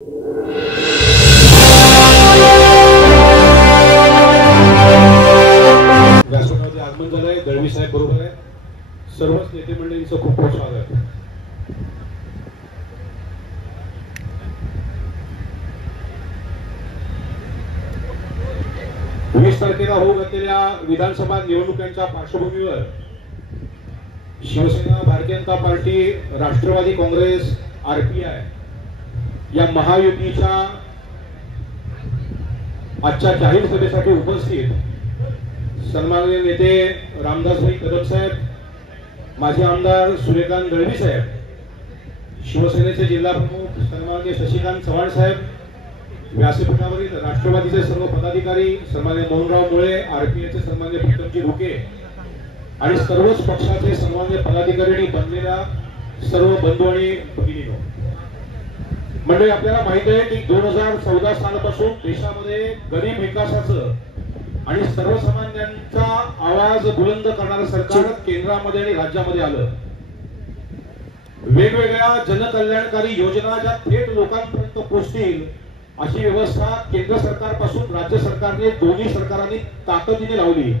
व्यासपीठामध्ये आगमन झालंय. दळवी साहेब बरोबर आहे. सर्वच नेते मंडळींचं खूप खूप स्वागत. 20 तारखेला होऊ घातलेल्या विधानसभा निवडणुकांच्या पार्श्वभूमीवर शिवसेना, भारतीय जनता पार्टी, राष्ट्रवादी काँग्रेस, आरपीआय या महायुतीच्या आजच्या जाहीर सभेसाठी उपस्थित सन्माननीय नेते रामदासभाई कदम साहेब, माजी आमदार सूर्यकांत दळवी साहेब, शिवसेनेचे जिल्हा प्रमुख सन्माननीय शशिकांत चव्हाण साहेब, व्यासपीठावरील राष्ट्रवादीचे सर्व पदाधिकारी सन्माननीय मोहनराव मुळे, आरपीआयचे सन्माननीय प्रीतमजी रुके आणि सर्वच पक्षाचे सन्माननीय पदाधिकारी बनलेल्या सर्व बंधू आणि भगिनींनो, मंडळी, आपल्याला माहिती आहे की 2014 सालापासून देशामध्ये गरीब विकासाचं आणि सर्वसामान्यांचा आवाज बुलंद करणारं सरकार केंद्रामध्ये आणि राज्यामध्ये आलं. वेगवेगळ्या जनकल्याणकारी योजना ज्या थेट लोकांपर्यंत पोहोचतील अशी व्यवस्था केंद्र सरकारपासून राज्य सरकारने दोन्ही सरकारांनी ताकदीने लावली.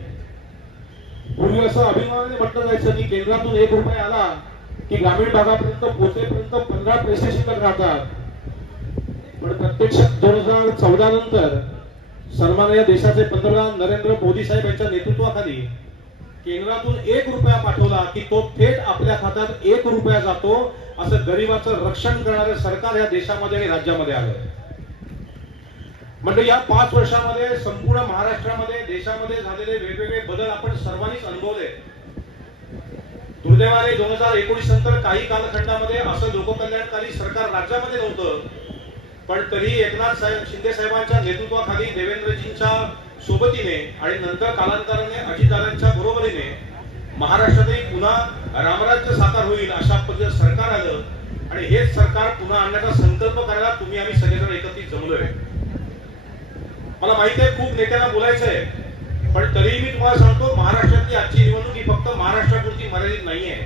पूर्वी असं अभिमानाने म्हटलं जायचं की केंद्रातून 1 रुपया आला की ग्रामीण भागापर्यंत पोहोचेपर्यंत 15 पैसे शिल्लक राहतात. पण प्रत्यक्षात 2014 नंतर सन्माननीय देशाचे पंतप्रधान नरेंद्र मोदी साहेब यांच्या नेतृत्वाखाली केंद्रातून 1 रुपया पाठवला की तो थेट आपल्या खात्यात 1 रुपया जातो. असं गरिबाचं रक्षण करणारे सरकार या देशामध्ये आणि राज्यामध्ये आलं. म्हणजे या 5 वर्षामध्ये संपूर्ण महाराष्ट्रामध्ये, देशामध्ये झालेले वेगवेगळे बदल आपण सर्वांनीच अनुभवले. दुर्दैवाने 2019 नंतर काही कालखंडामध्ये असं लोककल्याणकारी सरकार राज्यामध्ये नव्हतं, पण तरी एकनाथ शिंदे साहेबांच्या नेतृत्वाखाली देवेंद्रजींच्या सोबतीने आणि नंतर कालांतराने अजितदादांच्या बरोबरीने महाराष्ट्रातही पुन्हा रामराज्य साकार होईल अशा पद्धतीचं सरकार आलं. आणि हेच सरकार पुन्हा आणण्याचा संकल्प करायला तुम्ही आम्ही सगळेजण एकत्रित जमलोय. मला माहिती आहे खूप नेत्यांना बोलायचंय, पण तरीही मी तुम्हाला सांगतो, महाराष्ट्रातली आजची निवडणूक ही फक्त महाराष्ट्रापुरती मर्यादित नाहीये.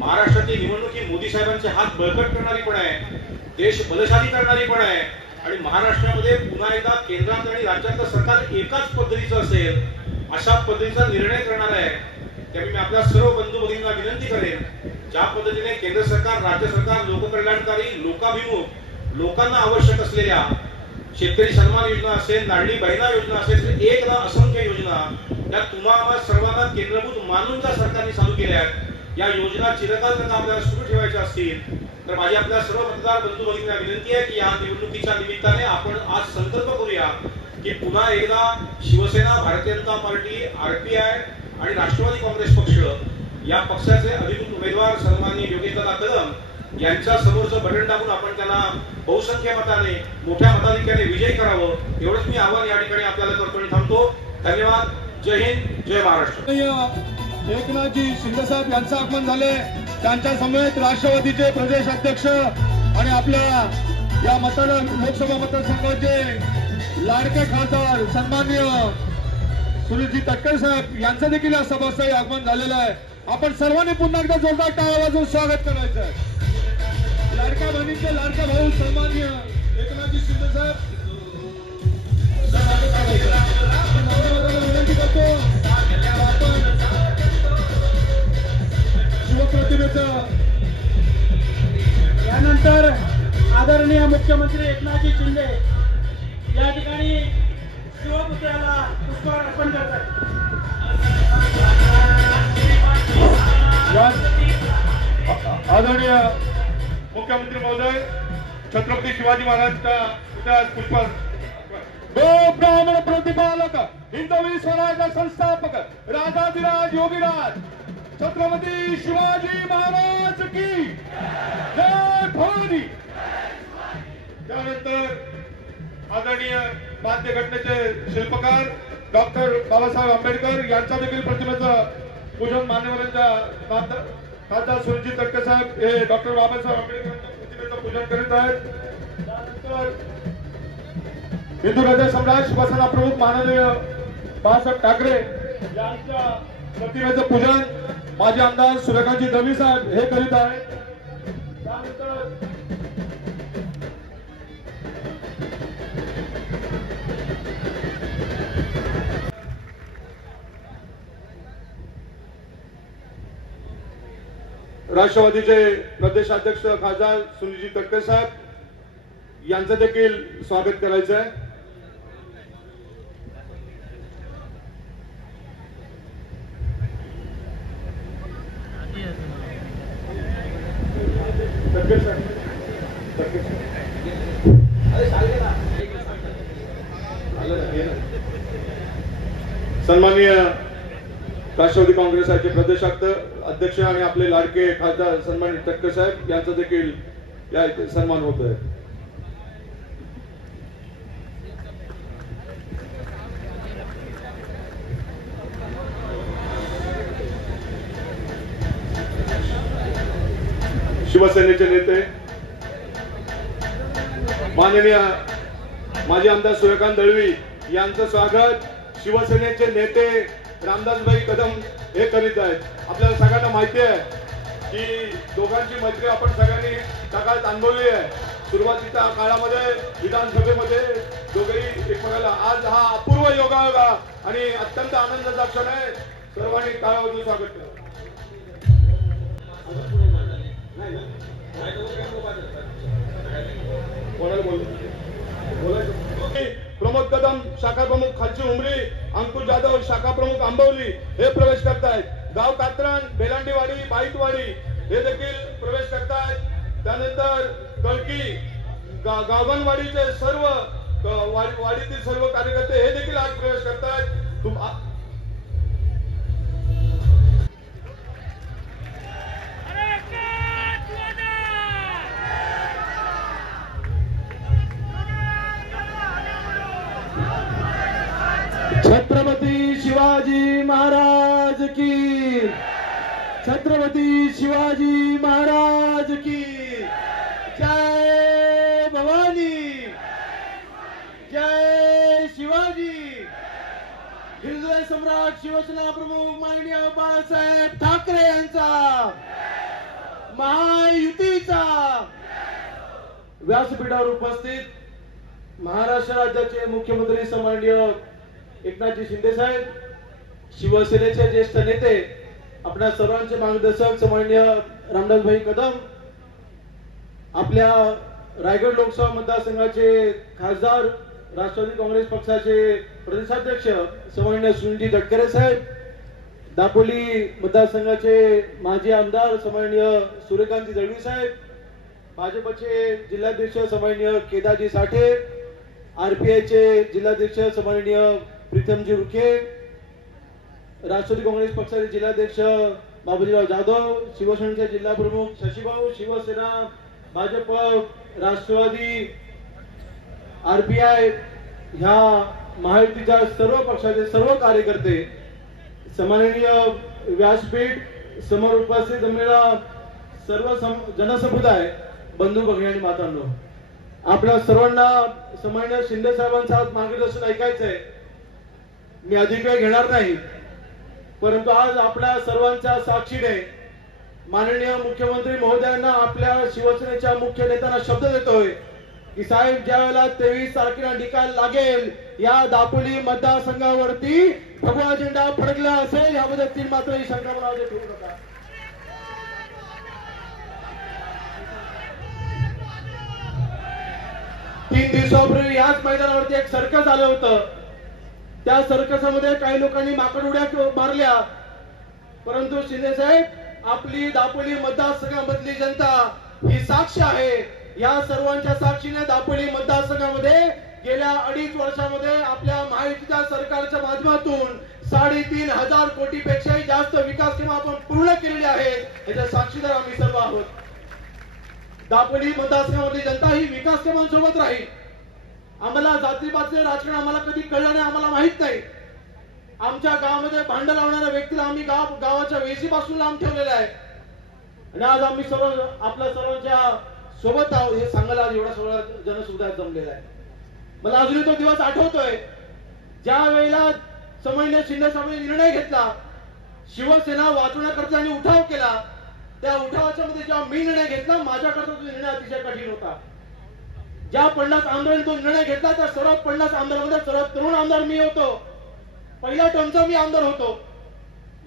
महाराष्ट्रातली निवडणूक ही मोदी साहेबांचे हात बळकट करणारी पण आहे, देश बलशाली करणारी पण आहे. आणि महाराष्ट्रामध्ये पुन्हा एकदा केंद्रात आणि राज्यातलं सरकार एकाच पद्धतीचं असेल अशा पद्धतीचा निर्णय करणार आहे. त्यामुळे मी आपल्या सर्व बंधू भगिनींना विनंती करेन, ज्या पद्धतीने केंद्र सरकार, राज्य सरकार लोककल्याणकारी, लोकाभिमुख, लोकांना आवश्यक असलेल्या शेतकरी सन्मान योजना असेल, लाडली बहिणा योजना असेल, एक ना असंख्य योजना या तुम्हाला सर्वांना केंद्रभूत मानून ज्या सरकारने चालू केल्या आहेत, या योजना चिरकाल त्यांना आपल्याला सुरू ठेवायच्या असतील तर माझी आपल्या सर्व मतदार बंधू भगिनींना विनंती आहे की या निवडणुकीच्या निमित्ताने आपण आज संकल्प करूया की पुन्हा एकदा शिवसेना, भारतीय जनता पार्टी, आरपीआय आणि राष्ट्रवादी काँग्रेस पक्ष या पक्षाचे अधिकृत उमेदवार सन्माननीय योगेशदादा कदम यांच्या समोरचं बटन दाबून आपण त्यांना बहुसंख्य मताने, मोठ्या मताधिक्याने विजयी करावं, एवढंच मी आव्हान या ठिकाणी आपल्याला करतो आणि थांबतो. धन्यवाद. जय हिंद, जय महाराष्ट्र. एकनाथजी शिंदे साहेब यांचं आगमन झाले. त्यांच्या समेत राष्ट्रवादीचे प्रदेश अध्यक्ष आणि आपल्या या लोकसभा मतदारसंघाचे लाडके खासदार सन्माननीय सुनीलजी तटकरे साहेब यांचं देखील या सभास्थळी आगमन झालेलं आहे. आपण सर्वांनी पुन्हा एकदा जोरदार टाळ्या वाजवून स्वागत करायचं आहे. लाडक्या बहिणींचे लाडका भाऊ सन्माननीय एकनाथजी शिंदे साहेब विनंती करतो आपण शिवप्रतिमेचं यानंतर आदरणीय मुख्यमंत्री एकनाथजी शिंदे या ठिकाणी शिवपुतळ्याला पुष्पहार अर्पण करतात. आदरणीय मुख्यमंत्री महोदय छत्रपती शिवाजी महाराजांच्या पुतळ्यास पुष्पहार. गो ब्राह्मण प्रतिपालक, हिंदवी स्वराज्य संस्थापक, राजाधिराज योगीराज छत्रपती शिवाजी महाराज की जय भवानी. त्यानंतर आदरणीय भारतीय घटनेचे शिल्पकार डॉक्टर बाबासाहेब आंबेडकर यांच्या देखील प्रतिमेचं पूजन मान्यवरांच्या खासदार सुनीलजी तटकरे साहेब हे डॉक्टर बाबासाहेब आंबेडकर प्रतिमेचं पूजन करीत आहेत. त्यानंतर हिंदू हृदय सम्राट शिवसेना प्रमुख माननीय बाळासाहेब ठाकरे यांच्या प्रतिमेचं पूजन माजी आमदार सूर्यकांतजी दळवी साहेब हे करीत आहेत. त्यानंतर राष्ट्रवादीचे प्रदेशाध्यक्ष खासदार सुनीलजी तटकरे साहेब यांचं देखील स्वागत करायचं आहे. सन्माननीय राष्ट्रवादी काँग्रेसचे प्रदेशाध्यक्ष आणि आपले लाडके खासदार सन्माननीय तटकरे साहेब यांचा देखील या सन्मान होत आहे. शिवसेनेचे नेते माननीय माजी आमदार सूर्यकांत दळवी यांचं स्वागत शिवसेनेचे नेते रामदासभाई कदम हे करीत आहेत. आपल्याला सगळ्यांना माहिती आहे की दोघांची मैत्री आपण सगळ्यांनी सकाळच अनुभवली आहे. सुरुवातीच्या काळामध्ये विधानसभेमध्ये दोघेही एकमेकाला, आज हा अपूर्व योगायोगा आणि अत्यंत आनंदाचा क्षण आहे. सर्वांनी टाळ्या स्वागत करा. प्रमोद कदम शाखा प्रमुख खालची उमरी, अंकुश जाधव शाखा प्रमुख आंबवली हे प्रवेश करतायत. गाव कात्रण, बेलांडीवाडी, बाईतवाडी हे देखील प्रवेश करतायत. त्यानंतर कळकी, गावगणवाडीचे सर्व वाडीतील सर्व कार्यकर्ते हे देखील आज प्रवेश करतायत. छत्रपती शिवाजी महाराज की, छत्रपती शिवाजी महाराज की जय. भवानी जय शिवाजी. हिंदू सम्राट शिवसेना प्रमुख माननीय बाळासाहेब ठाकरे यांचा महायुतीचा. व्यासपीठावर उपस्थित महाराष्ट्र राज्याचे मुख्यमंत्री सन्माननीय एकनाथजी शिंदे साहेब, शिवसेनेचे ज्येष्ठ नेते, आपल्या सर्वांचे मार्गदर्शक सन्माननीय रामदासभाई कदम, आपल्या रायगड लोकसभा मतदारसंघाचे खासदार, राष्ट्रवादी काँग्रेस पक्षाचे प्रदेशाध्यक्ष सन्माननीय सुनीलजी तटकरे साहेब, दापोली मतदारसंघाचे माजी आमदार सन्माननीय सूर्यकांत दळवी साहेब, भाजपचे जिल्हाध्यक्ष सन्माननीय केदारजी साठे, आरपीआयचे जिल्हाध्यक्ष सन्माननीय प्रीतमजी रुखे, राष्ट्रवादी काँग्रेस पक्षाचे जिल्हाध्यक्ष बाबूजीराव जाधव, शिवसेनेचे जिल्हा प्रमुख शशीभाऊ, शिवसेना, भाजप, राष्ट्रवादी, आरपीआय ह्या महायुतीच्या सर्व पक्षाचे सर्व कार्यकर्ते, सन्माननीय व्यासपीठ समोर उपस्थित जमलेला सर्व जनसमुदाय, बंधू भगिनी आणि मातांनो, आपल्या सर्वांना सन्माननीय शिंदे साहेबांचा मार्गदर्शन ऐकायचं आहे. मी अधिक वेळ घेणार नाही, परंतु आज आपल्या सर्वांच्या साक्षीने माननीय मुख्यमंत्री महोदयांना आपल्या शिवसेनेच्या मुख्य नेत्यांना शब्द देतोय की साहेब, ज्या वेळेला 23 तारखेला निकाल लागेल, या दापोली मतदारसंघावरती भगवा झेंडा फडकला असेल यामध्ये तीन मात्र ही शंका मनामध्ये ठेवू नका. तीन दिवसापूर्वी याच मैदानावरती एक सर्कस आलं होतं. त्या सर्कसमध्ये काही लोकांनी माकड उड्या मारल्या, परंतु शिंदे साहेब, आपली दापोली मतदारसंघामधली जनता ही साक्ष आहे. या सर्वांच्या साक्षीने दापोली मतदारसंघामध्ये गेल्या 2.5 वर्षामध्ये आपल्या महायुतीच्या सरकारच्या माध्यमातून 3,500 कोटीपेक्षाही जास्त विकास कामे आपण पूर्ण केलेली आहेत. याच्या साक्षीदार आम्ही सर्व आहोत. दापोली मतदारसंघामधली जनता ही विकास कामांसोबत राहील. आम्हाला जातीपातीचे राजकारण आम्हाला कधी कळलं नाही, आम्हाला माहित नाही. आमच्या गावामध्ये भांडण लावणाऱ्या व्यक्तीला आम्ही गावाच्या वेशीपासून लांब ठेवलेलं आहे. आणि आज आम्ही सर्व आपल्या सर्वांच्या सोबत आहोत हे सांगायला एवढा सगळा जनसमुदाय जमलेला आहे. मला अजूनही तो दिवस आठवतोय ज्या वेळेला सन्माननीय शिंदे साहेबांनी निर्णय घेतला, शिवसेना वाचवण्याकरता आणि उठाव केला. त्या उठावाच्या मध्ये जेव्हा मी निर्णय घेतला, माझ्याकरता तो निर्णय अतिशय कठीण होता. ज्या 50 आमदारांनी तो निर्णय घेतला त्या सर्व 50 आमदारांमध्ये सर्वात तरुण आमदार मी होतो. पहिल्या टर्मचा मी आमदार होतो.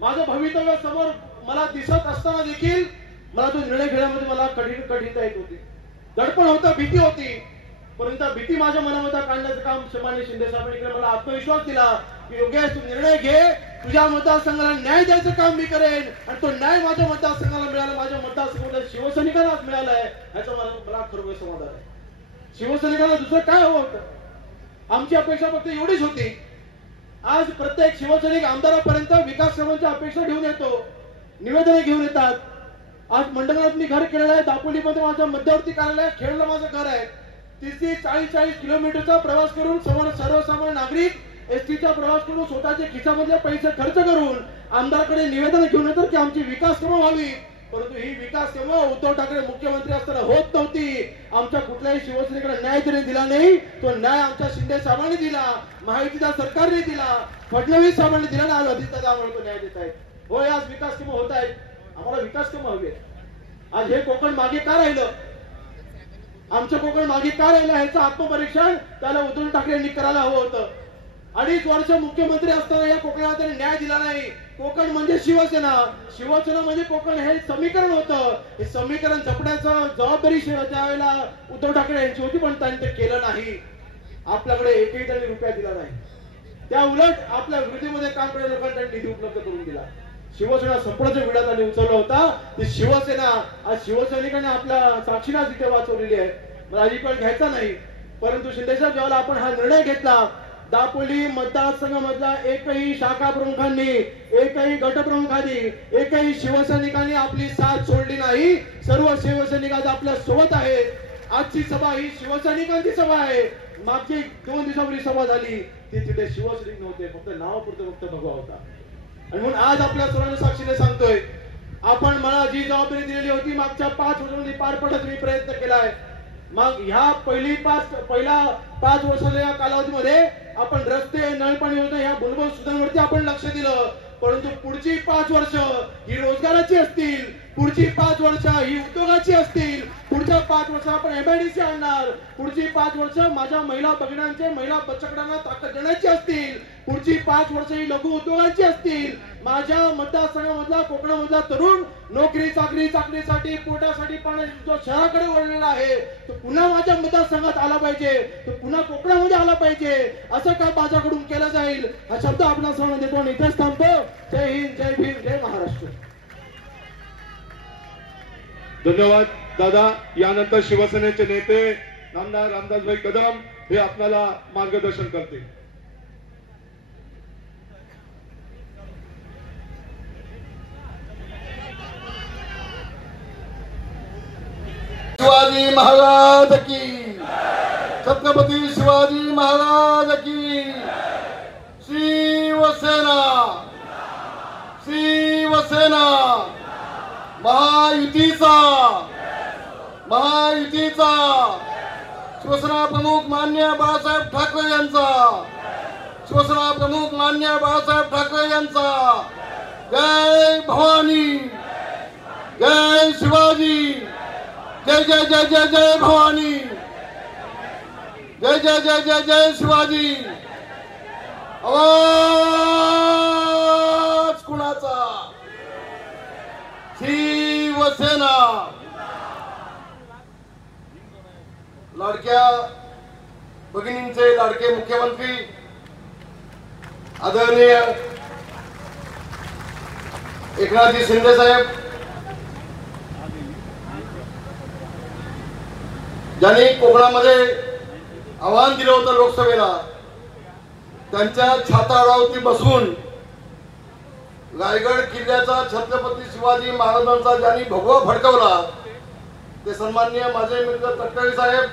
माझं भवितव्य समोर मला दिसत असताना देखील मला तो निर्णय घेण्यामध्ये मला कठीणता येत होती, दडपण होतं, भीती होती. परंतु भीती माझ्या मनामध्ये काढण्याचं काम सन्माननीय शिंदे साहेबांनी केलं. मला आत्मविश्वास दिला की योगेश तू निर्णय घे, तुझ्या मतदारसंघाला न्याय द्यायचं काम मी करेन आणि तो न्याय माझ्या मतदारसंघाला मिळाला, माझ्या मतदारसंघाला शिवसैनिकांनाच मिळालाय याचं मला खरोखर समाधान आहे. शिवसैनिकांना दुसरं काय हवं होतं? आमची अपेक्षा फक्त एवढीच होती. आज प्रत्येक शिवसैनिक आमदारापर्यंत विकास कामांच्या अपेक्षा घेऊन येतो, निवेदने घेऊन येतात. आज मंडळात मी घर केलेलं आहे, दापोलीमध्ये माझं मध्यवर्ती कार्यालय आहे, खेडला माझं घर आहे. 30-40 किलोमीटरचा प्रवास करून सर्वसामान्य नागरिक एसटीचा प्रवास करून स्वतःच्या खिशामधले पैसे खर्च करून आमदाराकडे निवेदन घेऊन येतात की आमची विकास कामं व्हावी. परंतु ही विकास कामं उद्धव ठाकरे मुख्यमंत्री असताना होत नव्हती. आमच्या कुठल्याही शिवसेनेकडे न्याय त्यांनी दिला नाही. तो न्याय आमच्या शिंदे साहेबांनी दिला, महायुतीच्या सरकारने दिला, फडणवीस साहेबांनी दिला ना. आज अजितदादा आम्हाला तो न्याय देत आहेत. होय, आज विकास कामं होत आहेत, आम्हाला विकास कामं हवी आहेत. आज हे कोकण मागे का राहिलं? आमचं कोकण मागे का राहिलं ह्याचं आत्मपरीक्षण त्याला उद्धव ठाकरे यांनी करायला हवं होतं. 2.5 वर्ष मुख्यमंत्री असताना या कोकणाला त्यांनी न्याय दिला नाही. कोकण म्हणजे शिवसेना, शिवसेना म्हणजे कोकण हे समीकरण होतं. हे समीकरण जपण्याचं जबाबदारी त्यावेळेला उद्धव ठाकरे यांची होती, पण त्यांनी ते केलं नाही. आपल्याकडे एकही त्यांनी रुपया दिला नाही. त्या उलट आपल्या विरोधीमध्ये काम करणाऱ्या लोकांना त्यांनी निधी उपलब्ध करून दिला. शिवसेना संपूर्ण विडा त्यांनी उचलला होता. ती शिवसेना आज शिवसैनिकांनी आपल्या साक्षीला तिथे वाचवलेली आहे. मला अजिबात घ्यायचा नाही. परंतु शिंदेसाहेब ज्यावेळेला आपण हा निर्णय घेतला, दापोली मतदारसंघामधल्या एकही शाखा प्रमुखांनी, एकही गटप्रमुखांनी, एकही शिवसैनिकांनी आपली साथ सोडली नाही. सर्व शिवसैनिक आज आपल्या सोबत आहेत. आजची सभा ही शिवसैनिकांची सभा आहे. मागची 2 दिवसापूर्वी सभा झाली, ती तिथे शिवसैनिक नव्हते, फक्त नावापुरतं फक्त भगवा होता. आणि म्हणून आज आपल्या सर्वांना साक्षीने सांगतोय, आपण मला जी जबाबदारी दिलेली होती मागच्या 5 वर्षांमध्ये पार पडत मी प्रयत्न केलाय. मग ह्या पहिल्या 5 वर्षाच्या या कालावधीमध्ये आपण रस्ते, नळपाणी योजना ह्या मूलभूत सुधारणांवरती आपण लक्ष दिलं. परंतु पुढची 5 वर्ष ही रोजगाराची असतील, पुढची 5 वर्ष ही उद्योगाची असतील, पुढच्या 5 वर्ष आपण MIDC आणणार, पुढची 5 वर्ष माझ्या महिला भगिनींचे, महिला बचतगटांना ताकद देण्याची असतील, पुढची 5 वर्ष ही लघु उद्योगांची असतील. माझ्या मतदारसंघामधला कोकणामधला तरुण नोकरी चाकरीसाठी पोटासाठी पाण्यासाठी जो शहराकडे वळलेला आहे, तो पुन्हा माझ्या मतदारसंघात आला पाहिजे, तो पुन्हा कोकणामध्ये आला पाहिजे. असं काय माझ्याकडून केलं जाईल हा शब्द आपल्या सर्वांना देतो आणि इथेच थांबतो. जय हिंद, जय भीम, जय महाराष्ट्र. धन्यवाद दादा. यानंतर शिवसेनेचे नेते नामदार रामदासभाई कदम हे आपल्याला मार्गदर्शन करतील. शिवाजी महाराज की, छत्रपती शिवाजी महाराज की. शिवसेना, शिवसेना, महायुतीचा शिवसेना प्रमुख मान्य बाळासाहेब ठाकरे यांचा, शिवसेना प्रमुख मान्य बाळासाहेब ठाकरे यांचा. जय भवानी, जय शिवाजी, जय जय जय जय जय भवानी, जय जय जय जय जय शिवाजी. आवाज कुणाचा? शिवसेना. लाडक्या भगिनींचे लाडके मुख्यमंत्री आदरणीय एकनाथजी शिंदे साहेब, ज्यांनी कोकणामध्ये आव्हान दिलं होतं लोकसभेला, त्यांच्या छाताडावरती बसून रायगड किल्ल्याचा छत्रपती शिवाजी महाराजांचा ज्यांनी भगवा फडकवला, ते सन्माननीय माझे मित्र तटकरे साहेब,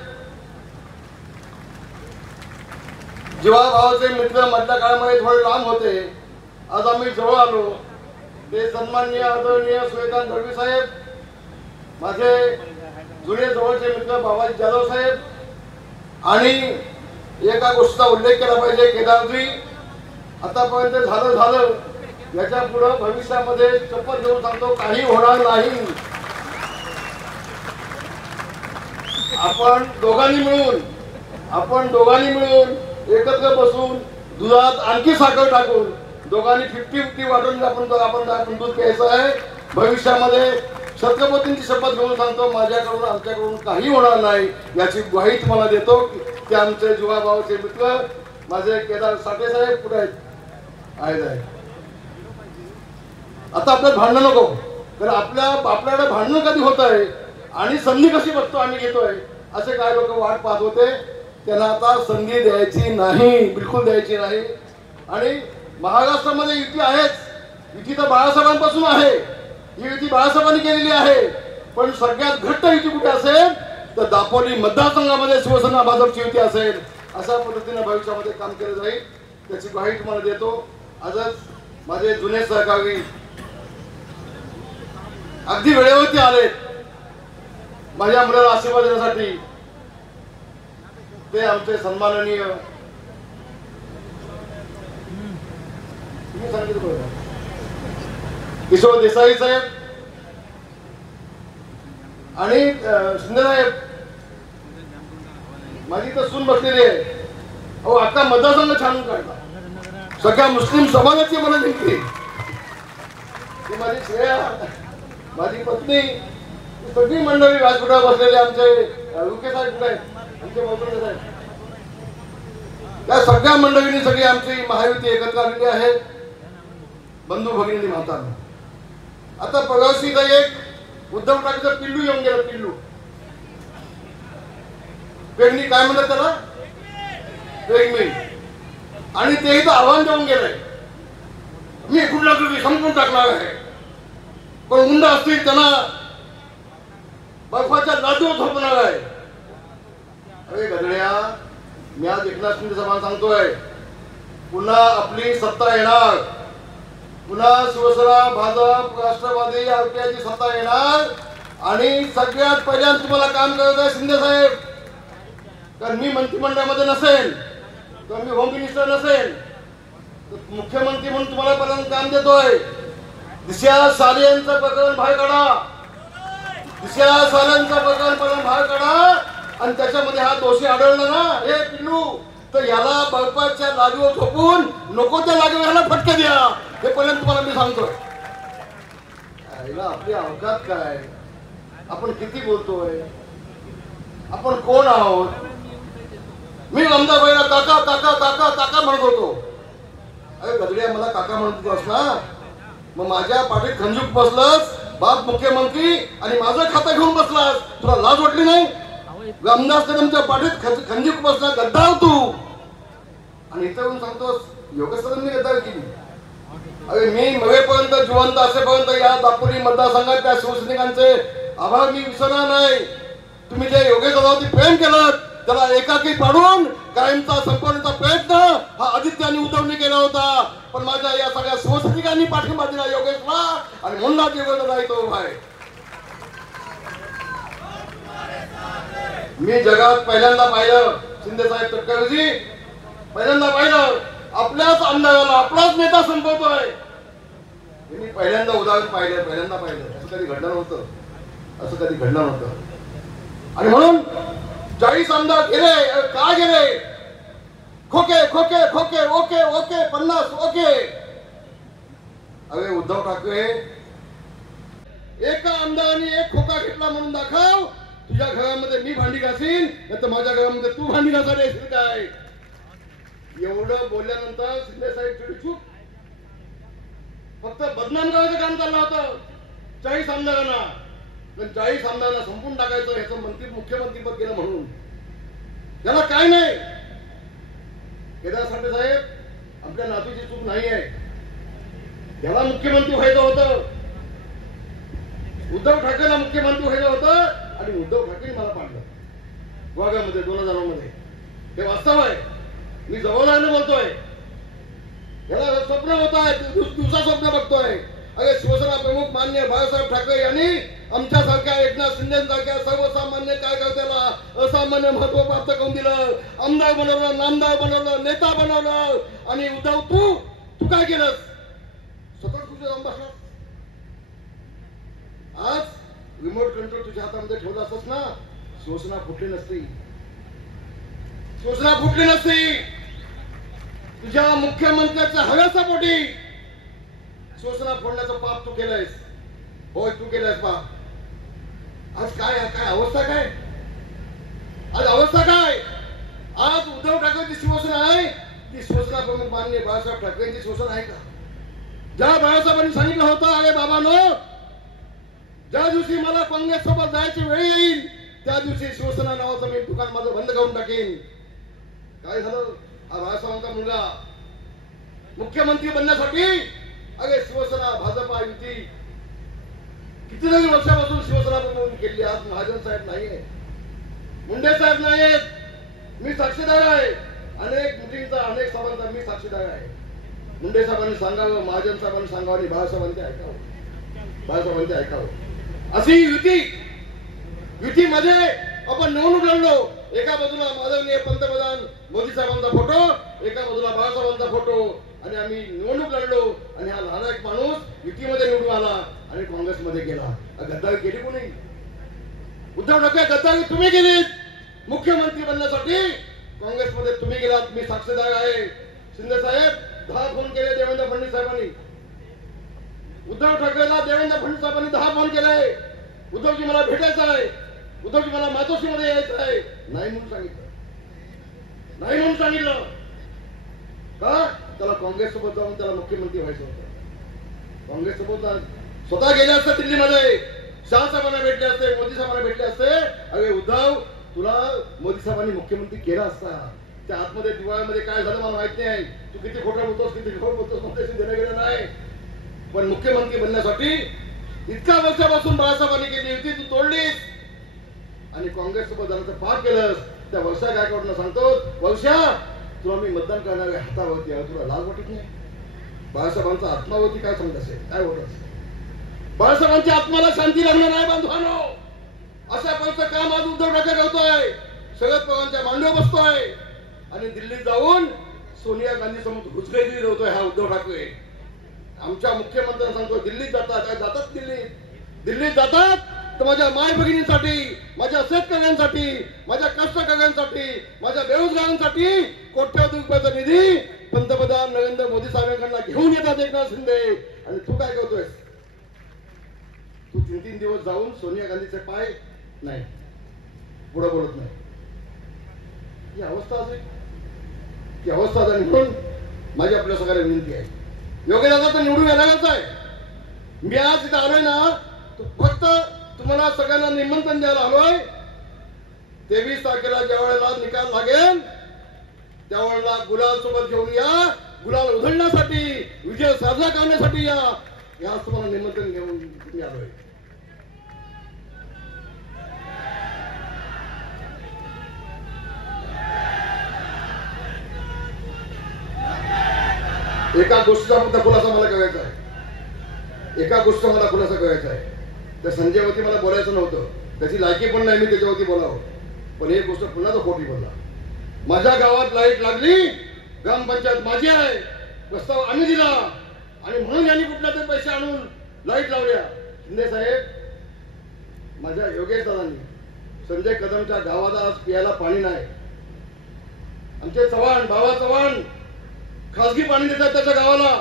जीवाभावाचे मित्र मधल्या काळामध्ये थोडे लांब होते, आज आम्ही जवळ आलो. ते सन्माननीय आदरणीय सूर्यकांत दळवी साहेब, माझे जुने जवळचे मित्र बाबाजी जाधव साहेब. आणि एका गोष्टीचा उल्लेख केला पाहिजे, केदारजी, आतापर्यंत झालं याच्या पुढे भविष्यामध्ये शपथ घेऊन सांगतो काही होणार नाही. आपण दोघांनी मिळून एकत्र बसून दुधात आणखी साखर टाकून दोघांनी 50-50 वाटून आपण दूध प्यायचं आहे. भविष्यामध्ये छत्रपतींची शपथ घेऊन सांगतो, माझ्याकडून आमच्याकडून काही होणार नाही याची ग्वाही तुम्हाला देतो की आमचे जीवाभावाचे मित्र माझे केदार साठे साहेब कुठे आहेत. आता आपल्याला भांडण नको, कारण आपल्याकडे भांडण कधी होत आहे आणि संधी कशी बघतो आम्ही घेतोय असे काय लोक वाट पाहत होते. त्यांना आता संधी द्यायची नाही, बिलकुल द्यायची नाही. आणि महाराष्ट्रामध्ये युती आहेच, युती तर बाळासाहेबांपासून आहे, ही युती बाळासाहेबांनी केलेली आहे. पण सगळ्यात घट्ट युती कुठे असेल तर दापोली मतदारसंघामध्ये शिवसेना भाजपची युती असेल. अशा पद्धतीने भविष्यामध्ये काम केलं जाईल त्याची ग्वाही तुम्हाला देतो. आजच माझे जुने सहकारी अगदी वेळेवरती आले माझ्या मुलाला आशीर्वाद देण्यासाठी. ते आमचे सन्माननीय किशोर देसाई साहेब आणि शिंदे साहेब. माझी तर सून बसलेली आहे. अहो आता मतदारसंघ छान काढला, सगळ्या मुस्लिम समाजाची मला जिंकली. माझी श्रेया, माझी पत्नी, सगळी मंडळी व्यासपीठावर बसलेले आमचे रुके साहेब कुठे आहेत, आमचे मौजूद साहेब, या सगळ्या मंडळींनी सगळी आमची महायुती एकत्र आलेली आहे. बंधू भगिनी मातांना आता प्रवासीचा एक उद्धव ठाकरेचं पिल्लू येऊन गेलं. पिल्लू पेरणी काय म्हणतात त्याला, पेरणी. आणि ते इथं आव्हान देऊन गेलंय, मी कुठला तुम्ही संपून टाकणार आहे. पण उंड असतील त्यांना बर्फाच्या लादूवर झोपणार आहे. अरे गदड्या, मी आज एकनाथ शिंदे साहेबांना सांगतोय, पुन्हा आपली सत्ता येणार, पुन्हा शिवसेना भाजप राष्ट्रवादी आरपीआयची सत्ता येणार. आणि सगळ्यात पहिल्यांदा तुम्हाला काम करायचं आहे शिंदे साहेब, कारण मी मंत्रिमंडळामध्ये नसेल तर मी होम मिनिस्टर नसेल तर मुख्यमंत्री म्हणून तुम्हाला पहिल्यांदा काम देतोय. दिशा सालेंचं प्रकरण बाहेर काढा, दिशा सालेंचं प्रकरण पहिल्यांदा बाहेर काढा. आणि त्याच्यामध्ये हा दोषी आढळला ना हे पिल्लू, तर याला बर्फाच्या लादीवर झोपून नको त्या लादीवर ह्याला फटके द्या. हे पर्यंत तुम्हाला मी सांगतोय. आपली अवकात काय, आपण किती बोलतोय, आपण कोण आहोत. मी अहमदाबाईला काका काका काका काका म्हणत होतो. अरे गदड्या, मला काका म्हणत होतास ना, मग माझ्या पाठीत खंजूक बसलास, बाप मुख्यमंत्री आणि माझं खातं घेऊन बसलास, तुला लाज वाटली नाही. रामदास कदमच्या पाठीत खंजूक बसला, गद्दार तू. आणि इथं येऊन सांगतोस योगेश कदमनी गद्दार केली. अरे मी मरेपर्यंत जिवंत असेपर्यंत या दापोली मतदारसंघात त्या शिवसैनिकांचे आभार मी विसरणार नाही. तुम्ही जे योगेश दादावरती प्रेम केलं त्याला एकाकी पाडून कायमचा संपवण्याचा प्रयत्न हा आदित्याने उद्धवने केला होता. पण माझ्या या सगळ्या शिवसैनिकांनी पाठिंबा दिला योगेशला आणि म्हणून योगेश दादा इथं उभा आहे. मी जगात पहिल्यांदा पाहिलं शिंदे साहेब तटकरेजी, पहिल्यांदा पाहिलं आपल्याच आमदाराला आपलाच नेता संपवतोय. मी पहिल्यांदा उदाहरण पाहिलं, पहिल्यांदा पाहिलं. असं कधी घडलं नव्हतं, असं कधी घडलं नव्हतं. आणि म्हणून 40 आमदार गेले, का गेले, खोके खोके खोके ओके ओके 50 ओके. अरे उद्धव ठाकरे, एका आमदाराने एक खोका घेतला म्हणून दाखव, तुझ्या घरामध्ये मी भांडी घासीन, नाही तर माझ्या घरामध्ये तू भांडी घासायला येशील काय. एवढं बोलल्यानंतर शिंदे साहेब चूप, फक्त बदनाम करायचं काम चाललं होतं 40 आमदारांना. 40 आमदारांना संपून टाकायचं ह्याचं मुख्यमंत्री पद गेलं म्हणून. त्याला काय नाही. केदार साठे साहेब, आपल्या नातूची चूक नाही आहे, त्याला मुख्यमंत्री व्हायचं होतं, उद्धव ठाकरेला मुख्यमंत्री व्हायचं होतं. आणि उद्धव ठाकरे मला पाडलं वाघामध्ये 2009 मध्ये. हे वास्तव आहे, मी जवळ बोलतोय. याला स्वप्न होत आहे, दिवसा स्वप्न बघतोय. अरे शिवसेना प्रमुख मान्य बाळासाहेब ठाकरे यांनी आमच्यासारख्या एकनाथ शिंदेसारख्या सर्वसामान्य कार्यकर्त्याला असामान्य महत्व प्राप्त करून दिलं. आमदार बनवलं, नामदार बनवलं, नेता बनवलं. आणि उद्धव तू काय केलंस, स्वतः तुझ्या जाऊन बसला. आज रिमोट कंट्रोल तुझ्या हातामध्ये ठेवला असतस ना, शिवसेना फुटली नसती, शिवसेना फुटली नसती. तुझ्या मुख्यमंत्र्याच्या हव्यासापोटी शिवसेना फोडण्याचं पाप तू केलंयस. होय, तू केलंयस पाप. आज काय काय अवस्था काय? आज अवस्था काय? आज उद्धव ठाकरेंची शिवसेना आहे ती शिवसेना प्रमुख माननीय बाळासाहेब ठाकरेंची शिवसेना आहे का? ज्या बाळासाहेबांनी सांगितलं होतं, अरे बाबांनो, ज्या दिवशी मला काँग्रेस सोबत जायची वेळ येईल त्या दिवशी शिवसेना नावाचं मी दुकान माझं बंद करून टाकेन. काय झालं? हा बाळासाहेबांचा मुलगा मुख्यमंत्री बनण्यासाठी अरे शिवसेना भाजपा युती कितीतरी वर्षापासून शिवसेना प्रमुख केली. आज महाजन साहेब नाहीये, मुंडे साहेब नाहीयेत, मी साक्षीदार आहे. अनेक मिटिंगचा, अनेक सभांचा मी साक्षीदार आहे. मुंडे साहेबांनी सांगावं, महाजन साहेबांनी सांगावं आणि बाळासाहेबांनी ऐकावं, बाळासाहेबांनी ऐकावं. अशी युतीमध्ये आपण निवडणूक लढलो. एका बाजूला माननीय पंतप्रधान मोदी साहेबांचा फोटो, एका बाजूला बाळासाहेबांचा फोटो, आणि आम्ही निवडणूक लढलो. आणि हा लहान एक माणूस युतीमध्ये निवडून आला आणि काँग्रेसमध्ये गेला. गद्दारी केली कोणी? उद्धव ठाकरे गद्दारी तुम्ही केलीत. मुख्यमंत्री बनण्यासाठी काँग्रेसमध्ये तुम्ही गेलात, मी साक्षीदार आहे. शिंदे साहेब 10 फोन केले देवेंद्र फडणवीस साहेबांनी. उद्धव ठाकरेला देवेंद्र फडणवीस साहेबांनी 10 फोन केले. उद्धवजी मला भेटायचं आहे, उद्धवजी मला मातोश्रीमध्ये यायचं आहे. नाही म्हणून सांगितलं, नाही म्हणून सांगितलं. का? त्याला काँग्रेस सोबत जाऊन त्याला मुख्यमंत्री व्हायचं होतं. काँग्रेस सोबत स्वतः गेले असते दिल्लीमध्ये, शहा साहेबांना भेटले असते, मोदी साहेबांना भेटले असते. अरे उद्धव, तुला मोदी साहेबांनी मुख्यमंत्री केला असता. त्या आतमध्ये दिवाळीमध्ये काय झालं मला माहित नाही. तू किती खोटं बोलतोस, किती खोट बोलतोस, मला देणं गेलं नाही. पण मुख्यमंत्री बनण्यासाठी इतक्या वर्षापासून बाळासाहेबांनी केली होती, तू तोडलीस आणि काँग्रेस सोबत जाण्याचं पाप केलंस. त्या वर्षा गायकवाडला सांगतो, वर्षा, तुला मी मतदान करणाऱ्या हातावरती आहे, तुला लाज वाटत नाही? बाळासाहेबांचा आत्मावरती काय सांगत असेल, काय होत असेल? बाळासाहेबांच्या आत्माला शांती लागणार नाही बांधवानो. अशा प्रकारचं काम आज उद्धव ठाकरे करतोय. शरद पवारांच्या मांडीवर बसतोय आणि दिल्लीत जाऊन सोनिया गांधी समोर घुसखोरी होतोय हा उद्धव ठाकरे. आमच्या मुख्यमंत्र्यांना सांगतो, दिल्लीत जातात, काय जातात दिल्लीत जातात तर माझ्या माय भगिनींसाठी, माझ्या शेतकऱ्यांसाठी, माझ्या कष्टकऱ्यांसाठी, माझ्या बेरोजगारांसाठी कोट्यवधी रुपयाचा निधी पंतप्रधान नरेंद्र मोदी साहेबांकडून घेऊन येतात एकनाथ शिंदे. आणि तू काय करतोयस? तू 3-3 दिवस जाऊन सोनिया गांधीचे पाय नाही, पुढे बोलत नाही. ही अवस्था असेल, ती अवस्था झाली. म्हणून माझी आपल्या सगळ्यांना विनंती आहे, योग्य दादा तर निवडून येणारच आहे. मी आज इथं आलोय ना, फक्त तुम्हाला सगळ्यांना निमंत्रण द्यायला आलोय. 23 तारखेला ज्या वेळेला निकाल लागेल त्यावेळेला गुलाल सोबत घेऊन या. गुलाल उधळण्यासाठी, विजय साजरा करण्यासाठी या. या तुम्हाला निमंत्रण घेऊन तुम्ही आलोय. एका गोष्टीचा मुद्दा खुलासा मला करायचा आहे. एका गोष्टीचा मला खुलासा करायचा आहे. त्या संजयवरती मला बोलायचं नव्हतं, त्याची लायकी पण नाही मी त्याच्यावरती बोलावं. पण एक गोष्ट पुन्हा तो खोटी बोलला. माझ्या गावात लाईट लागली, ग्रामपंचायत माझी आहे, प्रस्ताव आम्ही दिला आणि म्हणून यांनी कुठल्या तरी पैसे आणून लाईट लावल्या. शिंदे साहेब, माझ्या योगेश दादांनी संजय कदमच्या गावाला आज पियाला पाणी नाही. आमचे चव्हाण, बाबा चव्हाण खासगी पाणी देतात त्याच्या गावाला.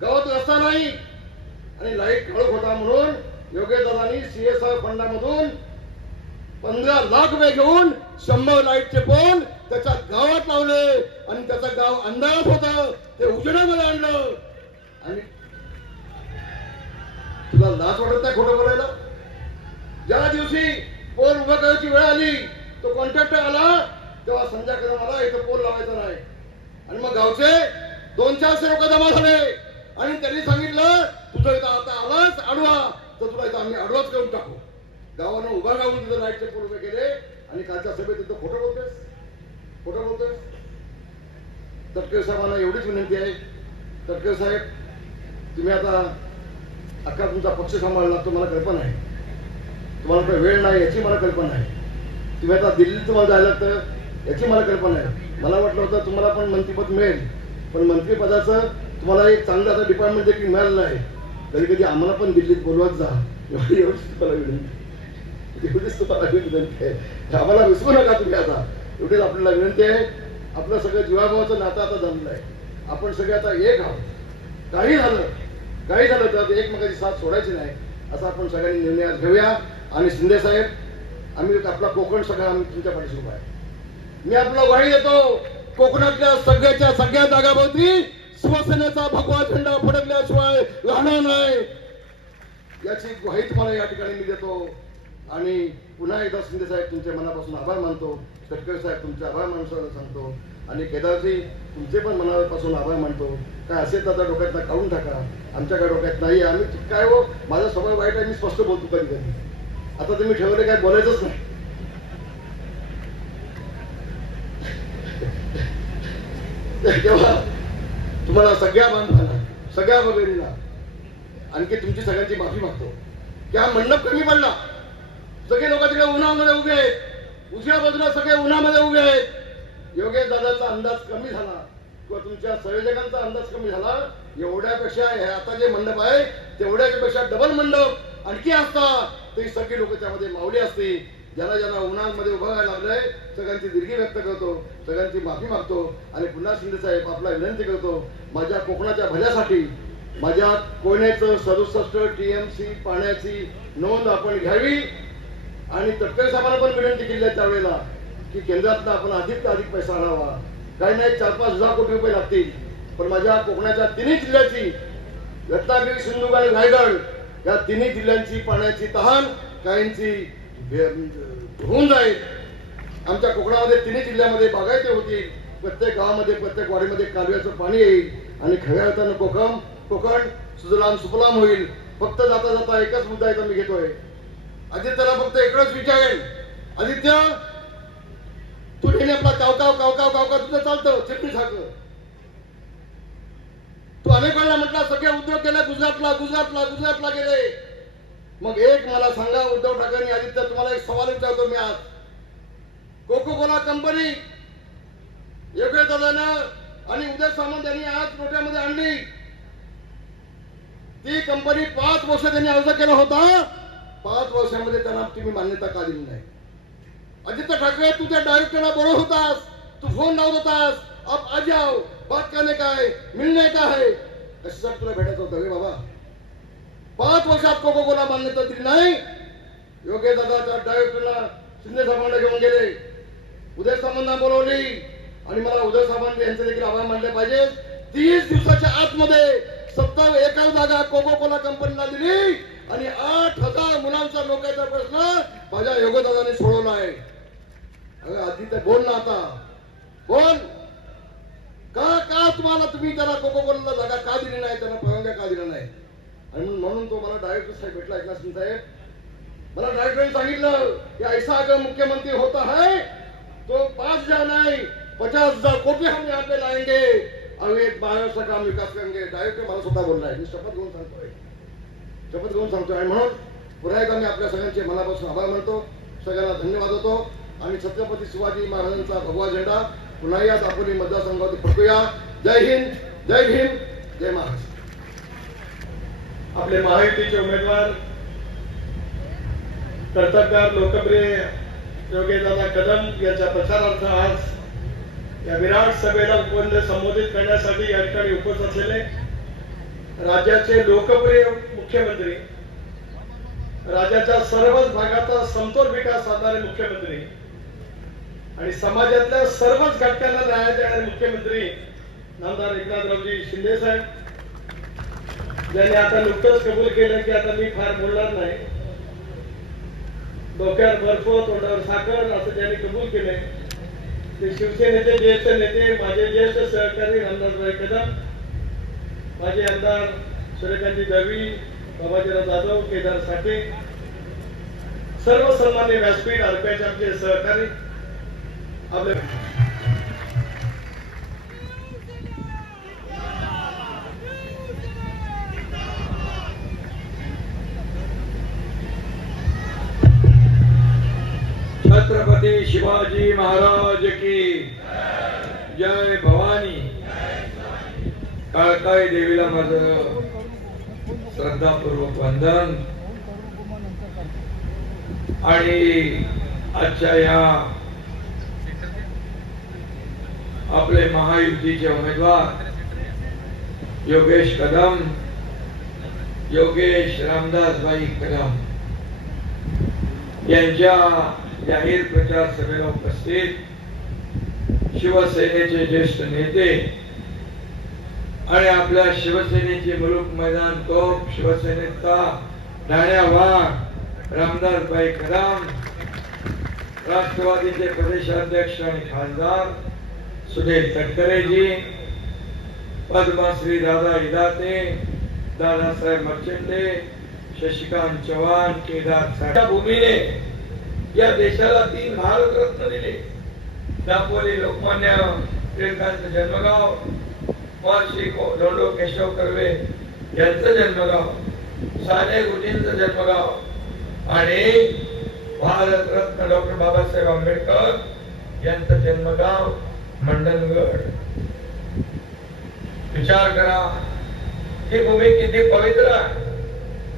गावात रस्ता नाही आणि लाईट काळोख होता म्हणून योगेश दादांनी CSR फंडामधून 15 लाख रुपये घेऊन 100 लाईटचे पोल त्याच्या गावात लावले आणि त्याचं गाव अंधारात होतं, ते उजेडामध्ये आणलं. आणि तुला लाज वाटत नाही खोटं बोलायला? ज्या दिवशी पोल उभा करायची वेळ आली, तो कॉन्ट्रॅक्टर आला, तेव्हा संजय कदम आला, इथं पोल लावायचा नाही. आणि मग गावचे 200-400 लोक जमा झाले आणि त्यांनी सांगितलं, तुझं इथं आता आलाच आडवा तर तुला इथं आम्ही आडवाच करून टाकू. गावानं उभा राहून तिथं लाईटचे पोल उभे केले आणि कालच्या सभेत तिथं खोटं बोलतोयस, खोटं बोलतोयस. तटकरे साहेबांना एवढीच विनंती आहे, तटकरे साहेब, तुम्ही आता अख्खा तुमचा पक्ष सांभाळला, तुम्हाला कल्पना आहे, तुम्हाला काही वेळ नाही याची मला कल्पना आहे. तुम्ही आता दिल्लीत तुम्हाला जायला लागतं याची मला कल्पना आहे. मला वाटलं होतं तुम्हाला पण मंत्रीपद मिळेल, पण मंत्रीपदाचं तुम्हाला एक चांगलं आता डिपार्टमेंट देखील मिळालेलं आहे. कधी कधी आम्हाला पण दिल्लीत बोलवत जा, एवढीच तुम्हाला विनंती, एवढीच तुम्हाला विनंती आहे. आम्हाला विसरू नका तुम्ही आता, एवढीच आपल्याला विनंती आहे. आपलं सगळं जीवाभावाचं नातं आता जमलं आहे. आपण सगळे आता एक आहोत. काही झालं तर एकमेकाची साथ सोडायची नाही असा आपण सगळ्यांनी निर्णय घेऊया. आणि शिंदे साहेब आम्ही आपला कोकण सगळा आम्ही तुमच्या पाठीशी उभा आहे. मी आपला ग्वाही देतो, कोकणातल्या सगळ्या जागाभोवती शिवसेनेचा भगवा झेंडा फडकल्याशिवाय राहणार नाही, याची ग्वाही तुम्हाला या ठिकाणी मी देतो. आणि पुन्हा एकदा शिंदे साहेब तुमच्या मनापासून आभार मानतो, तटकरे साहेब तुमचे आभार मानून सांगतो, आणि केदारजी तुमचे पण मनापासून आभार मानतो. काय असेल तर आता डोक्यातनं काढून टाका, आमच्या काय डोक्यात नाही. आम्ही काय हो, माझा स्वभाव वाईट आहे, मी स्पष्ट बोलतो कधी कधी. आता तुम्ही ठेवले काय बोलायचंच नाही. तेव्हा तुम्हाला सगळ्या बांधवांना, सगळ्या भगिनीला आणखी तुमची सगळ्यांची माफी मागतो की हा मंडप कमी पडला. सगळे लोक तिकडे उन्हामध्ये उभे आहेत, उजव्या बाजूला सगळे उन्हामध्ये उभे आहेत. योगेश दादाचा अंदाज कमी झाला किंवा तुमच्या संयोजकांचा अंदाज कमी झाला, एवढ्यापेक्षा आता जे मंडप आहे तेवढ्यापेक्षा डबल मंडप आणखी असता तरी सगळी लोक त्यामध्ये मावली असते. ज्यांना उन्हामध्ये उभं राहायला लागलंय सगळ्यांची दीर्घी व्यक्त करतो, सगळ्यांची माफी मागतो. आणि पुन्हा शिंदे साहेब आपला विनंती करतो, माझ्या कोकणाच्या भल्यासाठी माझ्या कोण्याचं 67 TMC पाण्याची नोंद आपण घ्यावी. आणि तटकरे साहेबांना पण विनंती केली आहे त्यावेळेला की केंद्रातनं आपण अधिक पैसा आणावा. काही नाही 4-5 हजार कोटी रुपये लागतील, पण माझ्या कोकणाच्या तिन्ही जिल्ह्याची, रत्नागिरी, सिंधुदुर्ग आणि रायगड या तिन्ही जिल्ह्यांची पाण्याची तहान काहींची होऊन जाईल. आमच्या कोकणामध्ये तिन्ही जिल्ह्यामध्ये बागायते होतील, प्रत्येक गावामध्ये प्रत्येक वाडीमध्ये कालव्याचं पाणी येईल आणि खऱ्या अर्थानं कोकण सुजलाम सुफलाम होईल. फक्त जाता जाता एकच मुद्दा इथं मी घेतोय, आदित्यला फक्त इकडंच विचारेल, आदित्य तू नेहमी आपला कावकाव तुझं चालतं चिपणी सारखं. तू अनेक वेळा म्हटला सगळे उद्योग केले गुजरातला गेले. मग एक मला सांगा उद्धव ठाकरे आदित्य, तुम्हाला एक सवाल विचारतो मी आज. कोको कोला कंपनी योगेश दादानं आणि उदय सामंत यांनी आज मोठ्यामध्ये आणली. ती कंपनी 5 वर्ष त्यांनी अर्ज केला होता, 5 वर्षामध्ये त्यांना तुम्ही मान्यता का दिली नाही? आदित्य ठाकरे तू त्या डायरेक्टरला बोलत होतास, तू फोन लावत होतास, अब आ जाओ, बात करने का है, मिलने का है. कशासाठी तुला भेटायचं होतं रे बाबा? 5 वर्षात कोको कोला मान्यता दिली नाही. योगेश दादा डायरेक्टरला शिंदे साहेबांना घेऊन गेले, उदय सामंतला बोलवली आणि मला उदय सामंत यांचे देखील आभार मानले पाहिजे. 30 दिवसाच्या आतमध्ये 71 जागा कोको कोला कंपनीला दिली आणि 8,000 मुलांचा नोकरीचा प्रश्न माझ्या योगदानाने सोडवला आहे. आदित्य बोल ना आता, बोल का तुम्ही त्याला कोको कोला जागा का दिली नाही, त्यांना परवानग्या का दिल्या नाही? आणि म्हणून तो मला डायरेक्टर साहेब भेटला, एकनाथ शिंदे साहेब. मला डायरेक्टरने सांगितलं की ऐसा अगर मुख्यमंत्री होता है तो 5,000 नहीं 50,000 कोटी हम यहाँ पे लाएंगे और एक महाराष्ट्र का विकास करेंगे. डायरेक्टर मला स्वतः बोलला आहे, मी शपथ घेऊन सांगतोय. आणि म्हणून पुन्हा एकदा मी आपल्या सगळ्यांचे मनापासून आभार मानतो, सगळ्यांना धन्यवाद होतो. आणि छत्रपती शिवाजी महाराजांचा भगवा झेंडा पुन्हा या दापोली मतदारसंघात फडकूया. जय हिंद, जय भीम, जय महाराष्ट्र. आपले महायुतीचे उमेदवार कर्तबगार लोकप्रिय योगेशदादा कदम यांच्या प्रचारार्थ आज या विराट सभेला संबोधित करण्यासाठी या ठिकाणी उपस्थित असलेले राज्याचे लोकप्रिय मुख्यमंत्री, राज्याच्या सर्वच भागाचा समतोल विकास साधणारे मुख्यमंत्री आणि समाजातल्या सर्वच घटकांना न्याय देणारे मुख्यमंत्री नामदार एकनाथरावजी शिंदे साहेब, ज्यांनी आता नुकतंच कबूल केलं की आता मी फार बोलणार नाही, डोक्यावर बर्फ तोंडावर साखर असं ज्यांनी कबूल केले ते शिवसेनेचे ज्येष्ठ नेते, माझे ज्येष्ठ सहकारी रामदासभाई कदम, माझे आमदार सूर्यकांत दळवी, बाबाजीराव जाधव, केदार साठे, सर्व सन्मान्य व्यासपीठ आरपीआयचे आमचे सहकारी, आपले छत्रपती शिवाजी महाराज की जय. भवानी. काळकाई देवीला माझं श्रद्धापूर्वक वंदन. आणि आजच्या या आपले महायुतीचे उमेदवार योगेश कदम, योगेश रामदासभाई कदम यांच्या जाहीर प्रचार सभेला उपस्थित शिवसेनेचे ज्येष्ठ नेते आणि आपल्या शिवसेनेचे मुलुक मैदान तोप शिवसेनेचा डाण्या वाघ रामदासभाई कदम, राष्ट्रवादीचे प्रदेशाध्यक्ष आणि खासदार सुनील तटकरेजी, पद्मश्री दादा इदाते, दादासाहेब मर्चंटे, शशिकांत चव्हाण, केदार साहेब, भूमीने या देशाला 3 भारतरत्न दिले. दापोली लोकमान्य टिळकांचं जन्मगाव, महर्षी धोंडो केशव कर्वे यांचं जन्मगाव, साने गुरुजींचं जन्मगाव आणि भारतरत्न डॉक्टर बाबासाहेब आंबेडकर यांचं जन्मगाव मंडणगड. विचार करा, ही भूमी किती पवित्र आहे,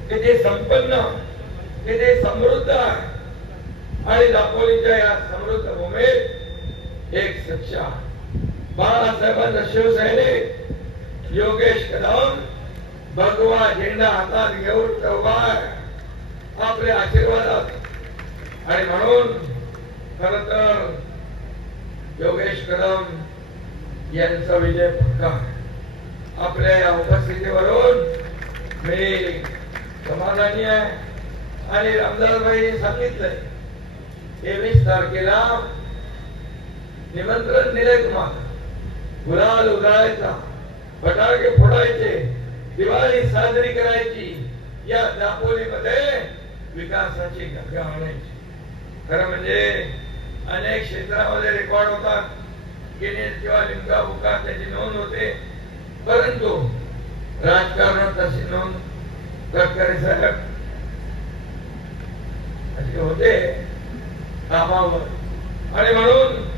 किती संपन्न, किती समृद्ध आहे. आणि दापोलीच्या या समृद्ध भूमीत एक सच्चा बाळासाहेबांचा शिवसैनिक योगेश कदम भगवा झेंडा हातात घेऊन उभा आहे आपल्या आशीर्वादात. आणि म्हणून खर तर योगेश कदम यांचा विजय पक्का. आपल्या या उपस्थितीवरून मी समाधानी आहे. आणि रामदासभाईंनी सांगितलंय 23 तारखेला निमंत्रण दिले तुम्हाला. गुलाल उधळायचा, फटाके फोडायचे, दिवाळी साजरी करायची, या दापोलीमध्ये विकासाची गंगा आणायची. खरं म्हणजे अनेक क्षेत्रामध्ये रेकॉर्ड होतात, गिनीज किंवा लिमका बुका त्याची नोंद होते, परंतु राजकारणात तशी नोंद तटकरे साहेब असे होते कामावर. आणि म्हणून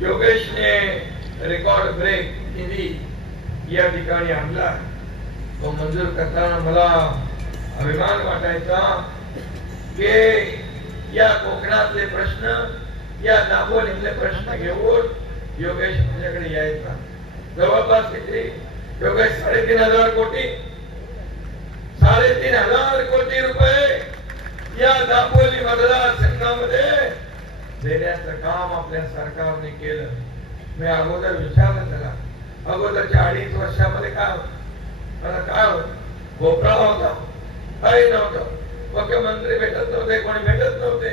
योगेशने रेकॉर्ड ब्रेक निधी या ठिकाणी आणला. तो मंजूर करताना मला अभिमान वाटायचा की या कोकणातले प्रश्न, या दापोलीतले प्रश्न घेऊन योगेश माझ्याकडे यायचा. जवळपास किती योगेश 3,500 कोटी, 3,500 कोटी रुपये या दापोली मतदारसंघामध्ये देण्याचं काम आपल्या सरकारने केलं. मी अगोदर विचारलं त्याला, अगोदरच्या 2.5 वर्षामध्ये काय होतं, मला काय होतं, भोपळा होता, काही नव्हतं, मुख्यमंत्री भेटत नव्हते, कोणी भेटत नव्हते,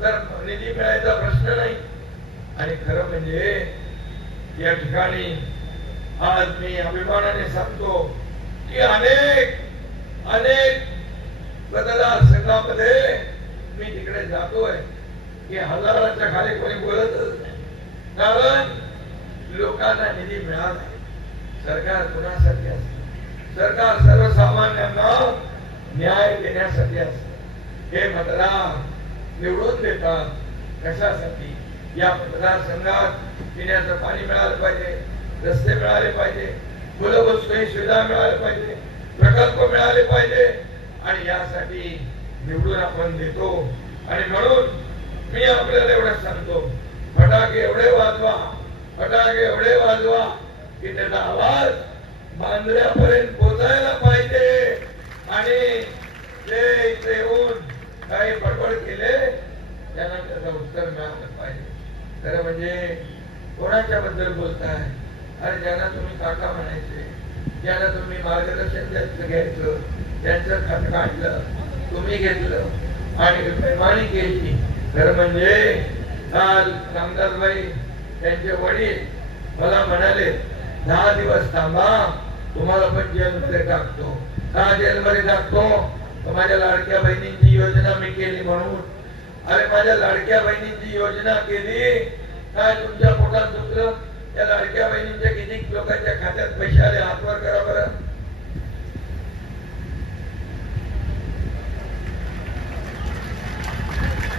तर निधी मिळायचा प्रश्न नाही. आणि खरं म्हणजे या ठिकाणी आज मी अभिमानाने सांगतो की अनेक मतदारसंघामध्ये मी तिकडे जातोय की 1000च्या खाली कोणी बोलतच नाही. कारण लोकांना निधी मिळाला. सरकार कुणासाठी असते? सरकार सर्वसामान्यांना न्याय देण्यासाठी असते. हे मतदार निवडून देतात कशासाठी? या मतदारसंघात पिण्याचं पाणी मिळालं पाहिजे, रस्ते मिळाले पाहिजे, मूलभूत सुविधा मिळाल्या पाहिजे, प्रकल्प मिळाले पाहिजे. आणि यासाठी निवडून आपण देतो. आणि म्हणून मी आपल्याला एवढं सांगतो, फटाके एवढे वाजवा, फटाके एवढे वाजवा की त्याचा आवाज बांद्र्यापर्यंत पोहोचायला पाहिजे. आणि ते इथे येऊन काही बडबड केले त्यांना त्याचं उत्तर मिळालं पाहिजे. खरं म्हणजे कोणाच्या बद्दल बोलताय? अरे ज्यांना तुम्ही काका म्हणायचे, ज्यांना तुम्ही मार्गदर्शन घ्यायचं, त्यांचं खात काढलं, तुम्ही घेतलं आणि बेमानी केली. खरं म्हणजे काल रामदासभाई त्यांचे वडील मला म्हणाले 10 दिवस थांबा, तुम्हाला पण जेलमध्ये टाकतो. का जेलमध्ये टाकतो? माझ्या लाडक्या बहिणींची योजना मी केली म्हणून. अरे माझ्या लाडक्या बहिणींची योजना केली काय तुमच्या पोटात दुखलं? त्या लाडक्या बहिणींच्या किती लोकांच्या खात्यात पैसे आले? हातवर करा बरं.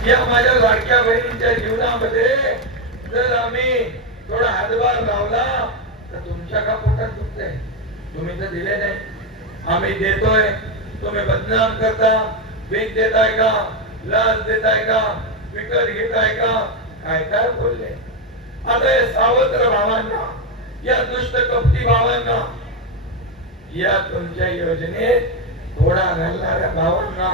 या माझ्या लाडक्या बहिणींच्या जीवनामध्ये जर आम्ही थोडा हातभार लावला तर तुमच्या का पोटात दुखते? तुम्ही तर दिले नाही, आम्ही देतोय, तुम्ही बदनाम करता. भीक देताय का? लाच देताय का? विकत घेताय का? काय काय बोलले. आता या सावत्र भावांना, या दुष्ट कपटी भावांना, या तुमच्या योजनेत थोडा घालणाऱ्या भावांना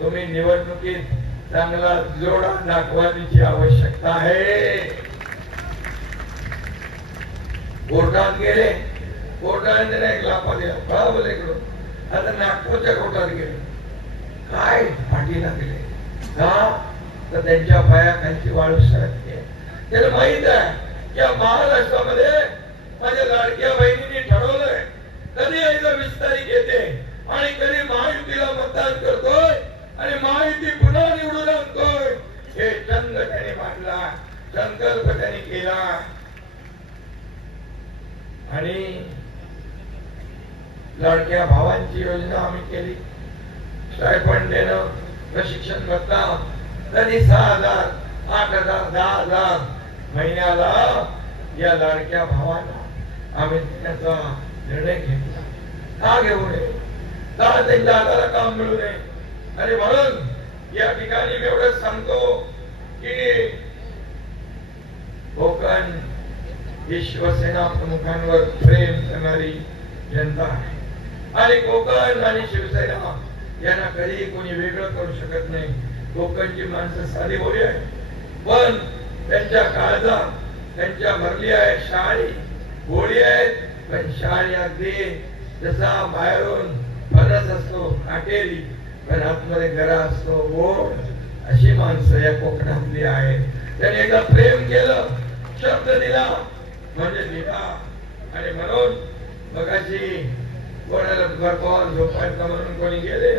तुम्ही निवडणुकीत चांगला जोडा दाखवण्याची आवश्यकता आहे. कोर्टात गेले, कोर्टाने एक लापा दिला बरोबर इकडून. आता नागपूरच्या कोर्टात गेले, काय पाठीला गेले का तर त्यांच्या पायाखालची वाळू सरकते. त्याला माहित आहे की महाराष्ट्रामध्ये माझ्या लाडक्या बहिणींनी ठरवलंय कधी एकदा 20 तारीख येते आणि कधी महायुतीला मतदान करतोय आणि महायुती पुन्हा निवडून आणतोय. हे चंद त्याने मांडला, संकल्प त्याने केला. आणि लाडक्या भावांची योजना आम्ही केली. स्टायफंड देणं, प्रशिक्षण भत्ता, कधी 6,000, 8,000, 10,000 महिन्याला या लाडक्या भावांना आम्ही देण्याचा निर्णय घेतला. का घेऊ नये, का त्यांच्या हाताला काम मिळू नये. आणि म्हणून या ठिकाणी मी एवढंच सांगतो की कोकण ही शिवसेना प्रमुखांवर प्रेम करणारी जनता आहे आणि कोकण आणि शिवसेना यांना कधी कोणी वेगळं करू शकत नाही. कोकणची माणसं साधी बोली आहे, पण त्यांच्या काळजात त्यांच्या भरली आहे शाळी. गोळी आहेत पण शाळी अगदी जसा बाहेरून फणस असतो काटेरी पण आतमध्ये गरा असतो गोड, अशी माणसं या कोकणातली आहेत. त्यांनी एकदा प्रेम केलं, शब्द दिला म्हणजे दिला. आणि म्हणून मगाशी कोणाला बर्फावर झोपायचं म्हणून कोणी गेले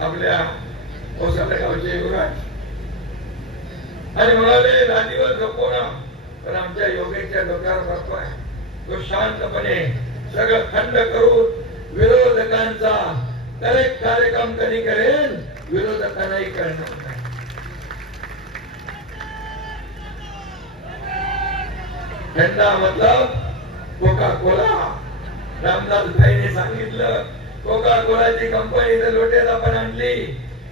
आपल्या कोसाला गावचे युवराज आणि म्हणाले राजीवर झोपवणा, पण आमच्या योगेच्या डोक्यावर बर्फ आहे. तो शांतपणे सगळं खंड करून विरोधकांचा दरेक कार्यक्रम कधी करेल, विरोधकांनाही करणार नाही. थंडा मतलब कोका कोला. रामदास भाईने सांगितलं कोका कोलाची कंपनी तर लोट्यात आपण आणली.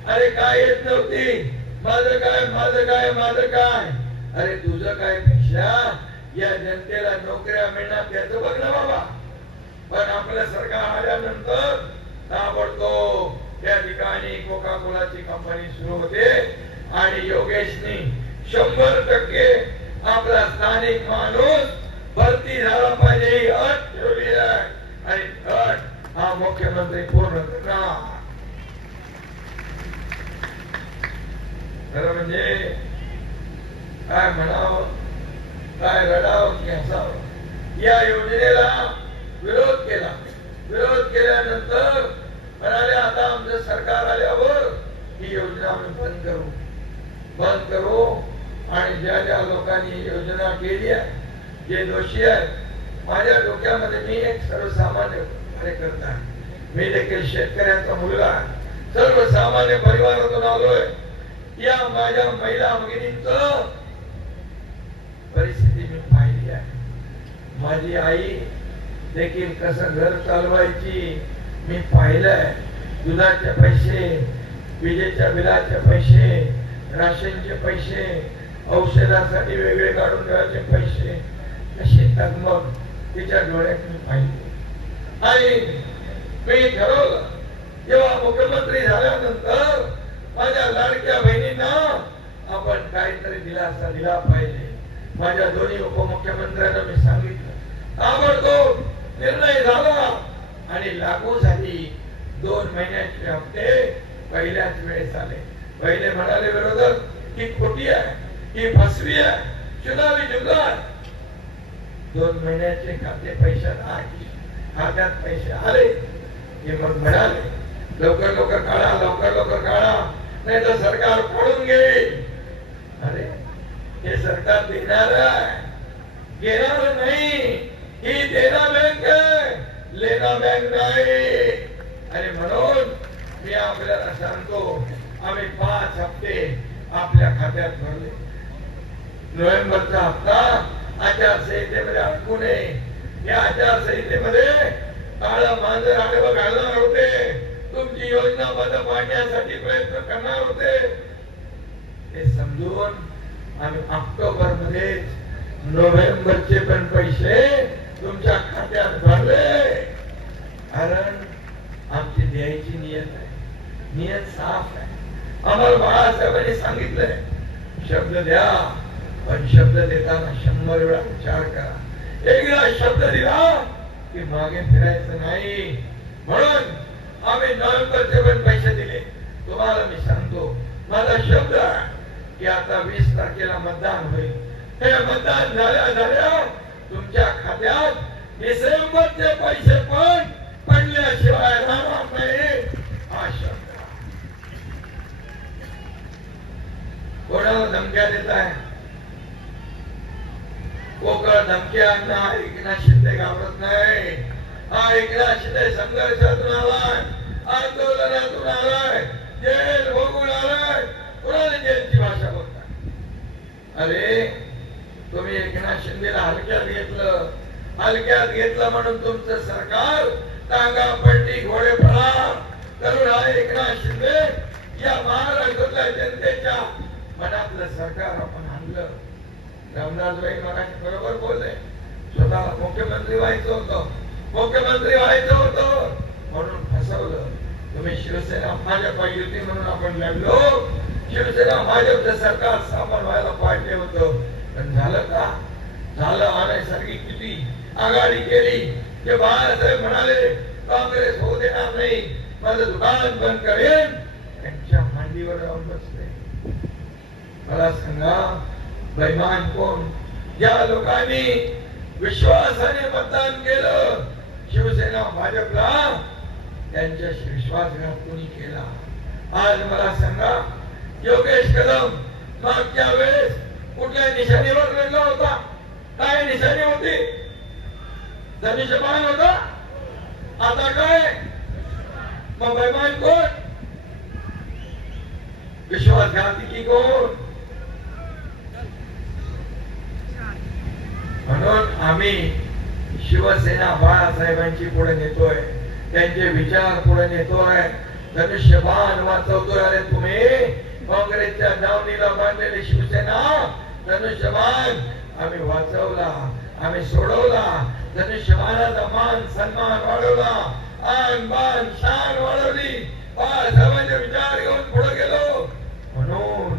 अरे काय येत नव्हती, माझं काय माझं काय माझं काय. अरे तुझं काय पेक्षा या जनतेला नोकऱ्या मिळणार त्याचं बघ ना बाबा. पण आपलं सरकार आल्यानंतर ताबडतोब त्या ठिकाणी कोका कोलाची कंपनी सुरू होते आणि योगेशनी 100% आपला स्थानिक माणूस भरती झाला पाहिजे ही अट ठेवली आहे आणि अट हा मुख्यमंत्री पूर्ण करणार. खरं म्हणजे काय म्हणावं, काय रडावं की हसावं. या योजनेला विरोध केला. विरोध केल्यानंतर म्हणाले आता आमचं सरकार आल्यावर ही योजना आम्ही बंद करू. आणि ज्या ज्या लोकांनी योजना केली आहे, जे दोषी आहेत, माझ्या डोक्यामध्ये मी एक सर्वसामान्य कार्यकर्ता आहे. मी देखील शेतकऱ्यांचा मुलगा आहे, सर्वसामान्य परिवारातून आलोय. या माझ्या महिला भगिनींचं परिस्थिती मी पाहिली आहे. माझी आई देखील कसं घर चालवायची मी पाहिलंय. दुधाचे पैसे, विजेच्या बिलाचे पैसे, राशनचे पैसे, औषधासाठी वेगळे काढून ठेवायचे पैसे, कशी तगमग तिच्या डोळ्यात मी पाहिली. आणि मी ठरवलं जेव्हा मुख्यमंत्री झाल्यानंतर माझ्या लाडक्या बहिणींना आपण काहीतरी दिलासा दिला पाहिजे. माझ्या दोन्ही उपमुख्यमंत्र्यांना मी सांगितलं, ताबडतोब निर्णय झाला आणि लागू झाली. 2 महिन्याचे हप्ते पहिल्याच वेळेस आले. पहिले म्हणाले विरोधक ही खोटी आहे, ही फसवी आहे, चुनावी जुगार. 2 महिन्याचे खाते खात्यात पैसे आले की मग म्हणाले लवकर लवकर काढा, लवकर लवकर काढा, नाही तर सरकार पडून घेईल. अरे हे सरकार देणार आहे, घेणार नाही. ही देना बँक आहे, लेना बँक नाही. आणि म्हणून मी आपल्याला सांगतो आम्ही 5 हप्ते आपल्या खात्यात भरले. नोव्हेंबरचा हप्ता आचारसंहितेमध्ये अडकू नये. या आचारसंहितेमध्ये काळं मांजर आडवं घालणार होते, तुमची योजना बंद पाडण्यासाठी प्रयत्न करणार होते. हे समजून आम्ही ऑक्टोबर मध्ये नोव्हेंबरचे पण पैसे तुमच्या खात्यात भरले. कारण आमची द्यायची नियत आहे. नियत साफ आहे. आम्हाला बाळासाहेबांनी सांगितलंय, शब्द द्या पण शब्द देताना 100 वेळा विचार करा. एकदा शब्द दिला की मागे फिरायचं नाही. म्हणून आम्ही नोव्हेंबरचे पण पैसे दिले. तुम्हाला मी सांगतो, माझा शब्द आहे की आता 20 तारखेला मतदान होईल. हे मतदान झाल्या तुमच्या खात्यात डिसेंबरचे पैसे पण पडल्याशिवाय राहणार नाही. हा शब्द कोणाला धमक्या देत आहे? कोकळ धमक्यांना एकनाथ शिंदे घाबरत नाही. हा एकनाथ शिंदे संघर्षातून आलाय, आंदोलनातून आलाय, जेल भोगून आलाय. कोणाला जेलची भाषा बोलताय? अरे तुम्ही एकनाथ शिंदेला हलक्यात घेतलं म्हणून तुमचं सरकार टांगापट्टी घोडेफळा करून हा एकनाथ शिंदे या महाराष्ट्रातल्या जनतेच्या मनातलं सरकार आपण आणलं. रामदासबाई मगाशी बरोबर बोलले, स्वतःला मुख्यमंत्री व्हायचं होतं म्हणून फसवलं. तुम्ही शिवसेना भाजप युती म्हणून आपण लढलो. शिवसेना भाजपचं सरकार स्थापन व्हायला पाहिजे होतं, पण झालं का? झालं. अनैसर्गिक युती आघाडी केली. जे बाळासाहेब म्हणाले काँग्रेस होऊ देणार नाही, माझं दुकान बंद करेन, त्यांच्या मांडीवर जाऊन बसले. मला सांगा बैमान कोण? ज्या लोकांनी विश्वासाने मतदान केलं शिवसेना भाजपला, त्यांच्याशी विश्वासघात कोणी केला? आज मला सांगा, योगेश कदम मागच्या वेळेस कुठल्या निशाणीवर लढला होता? काय निशाणी होती? धनुष्यबाण होता. आता काय? मग बैमान कोण? विश्वासघाती की कोण? म्हणून आम्ही शिवसेना बाळासाहेबांची पुढे नेतोय, त्यांचे विचार पुढे नेतोय, धनुष्यबाण वाचवतोय. अरे तुम्ही काँग्रेसच्या दावणीला बांधलेली शिवसेना धनुष्यबाण आम्ही वाचवला, आम्ही सोडवला. धनुष्यबाणाचा मान सन्मान वाढवला, आन बान शान वाढवली. बाळासाहेबांचे विचार घेऊन पुढे गेलो. म्हणून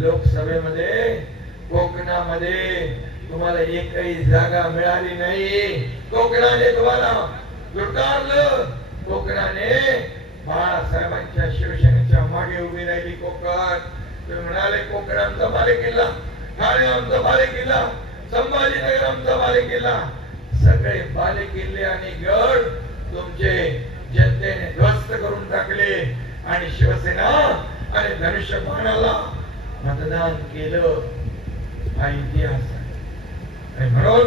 लोकसभेमध्ये कोकणामध्ये तुम्हाला एकही जागा मिळाली नाही. कोकणाने तुम्हाला लुटारलं. कोकणाने बाळासाहेबांच्या शिवसेनेच्या मागे उभी राहिली. कोकण तुम्ही म्हणाले कोकण आमचा बालेकिल्ला, ठाणे आमचा बालेकिल्ला, संभाजीनगर आमचा बालेकिल्ला. सगळे बालेकिल्ले आणि गड तुमचे जनतेने ध्वस्त करून टाकले आणि शिवसेना आणि धनुष्यबाणाला मतदान केलं. हा इतिहास आहे. म्हणून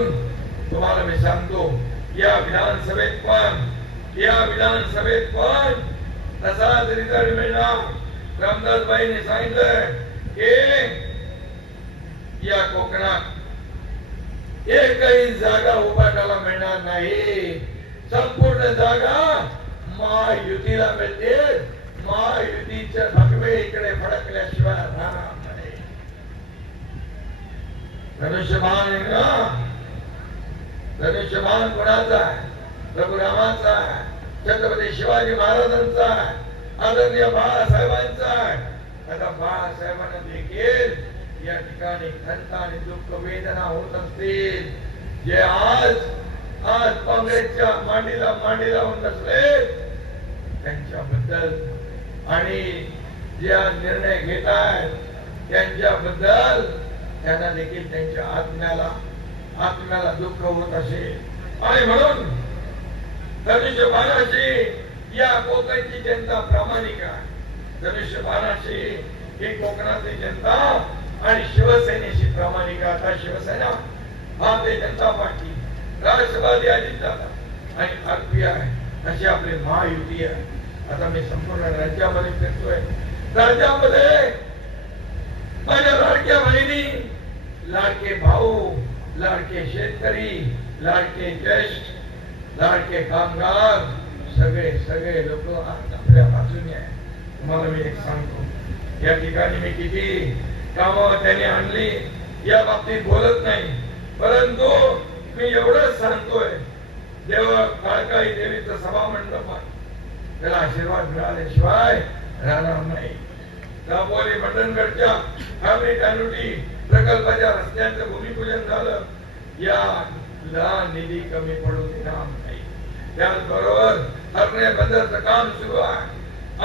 तुम्हाला मी सांगतो, या विधानसभेत पण तसाच रिझल्ट मिळणार. रामदासबाईंनी सांगितलं की या कोकणात एकही जागा उभाटाला मिळणार नाही. संपूर्ण जागा महायुतीला मिळते. महायुतीचे भगवे इकडे फडकल्याशिवाय राहणार नाही. धनुष्यबाण आहे ना, धनुष्यबाण कोणाचा आहे? रघुरामाचा आहे, छत्रपती शिवाजी महाराजांचा आहे, आदरणीय बाळासाहेबांचा आहे. आता बाळासाहेबांना देखील या ठिकाणी खंत आणि दुःख वेदना होत असतील. जे आज काँग्रेसच्या मांडीला होऊन बसले त्यांच्याबद्दल आणि जे आज निर्णय घेत आहेत त्यांच्याबद्दल त्यांना देखील त्यांच्या आत्म्याला दुःख होत असेल. आणि म्हणून धनुष्यबाणाशी या कोकणची जनता प्रामाणिक आहे. धनुष्यबाणाशी ही कोकणातली जनता आणि शिवसेनेशी प्रामाणिक आहे. आता शिवसेना, भारतीय जनता पार्टी, राष्ट्रवादी अजितदादा आणि आरपीआय अशी आपली महायुती आहे. आता मी संपूर्ण राज्यामध्ये फिरतोय. राज्यामध्ये माझ्या लाडक्या बहिणी, लाडके भाऊ, लाडके शेतकरी, लाडके ज्येष्ठ, लाडके कामगार, सगळे लोक आपल्या बाजूने आहे. तुम्हाला मी एक सांगतो, या ठिकाणी मी किती कामं त्यांनी आणली या बाबतीत बोलत नाही, परंतु मी एवढंच सांगतोय, काळकाई देवीचं सभा मंडप आहे. त्याला आशीर्वाद मिळाल्याशिवाय राहणार नाही. दापोली मंडणगडच्या हार्मिटानुटी प्रकल्पाच्या रस्त्यांचं भूमिपूजन झालं. या निधी कमी पडू देणार नाही. त्याचबरोबर हरणे बंदरचं काम सुरू आहे.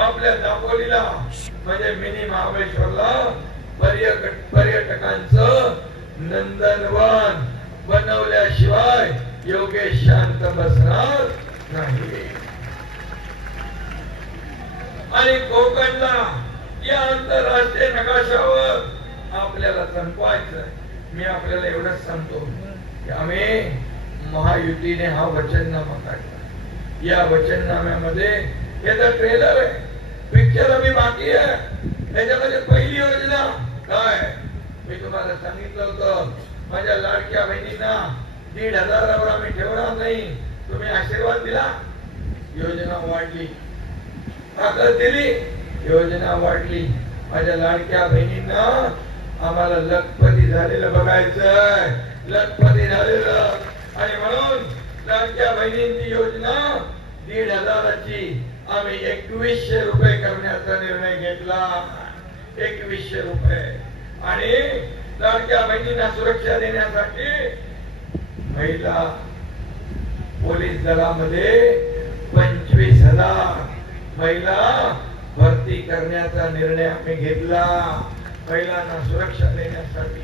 आपल्या दापोलीला म्हणजे मिनी महाबळेश्वरला पर्यटकांचं नंदनवन बनवल्याशिवाय योगेश शांत बसणार नाही. आणि कोकणला या आंतरराष्ट्रीय नकाशावर आपल्याला चमकवायचं. मी आपल्याला एवढंच सांगतो की आम्ही महायुतीने हा वचननामा काढला. या वचननाम्यामध्ये याचा ट्रेलर आहे, पिक्चर अभी बाकी आहे. त्याच्यामध्ये पहिली योजना काय मी तुम्हाला सांगितलं होतं, माझ्या लाडक्या बहिणींना 1,500 आम्ही ठेवणार नाही. तुम्ही आशीर्वाद दिला, योजना वाढली. ताकद दिली, योजना वाढली. माझ्या लाडक्या बहिणींना आम्हाला लखपती झालेलं बघायचंय, लखपती झालेलं. आणि म्हणून लाडक्या बहिणींची योजना 1,500ची आम्ही 2,100 रुपये करण्याचा निर्णय घेतला. 2,100 रुपये. आणि लाडक्या बहिणींना सुरक्षा देण्यासाठी महिला पोलीस दलामध्ये 25,000 महिला भरती करण्याचा निर्णय आम्ही घेतला. महिलांना सुरक्षा देण्यासाठी.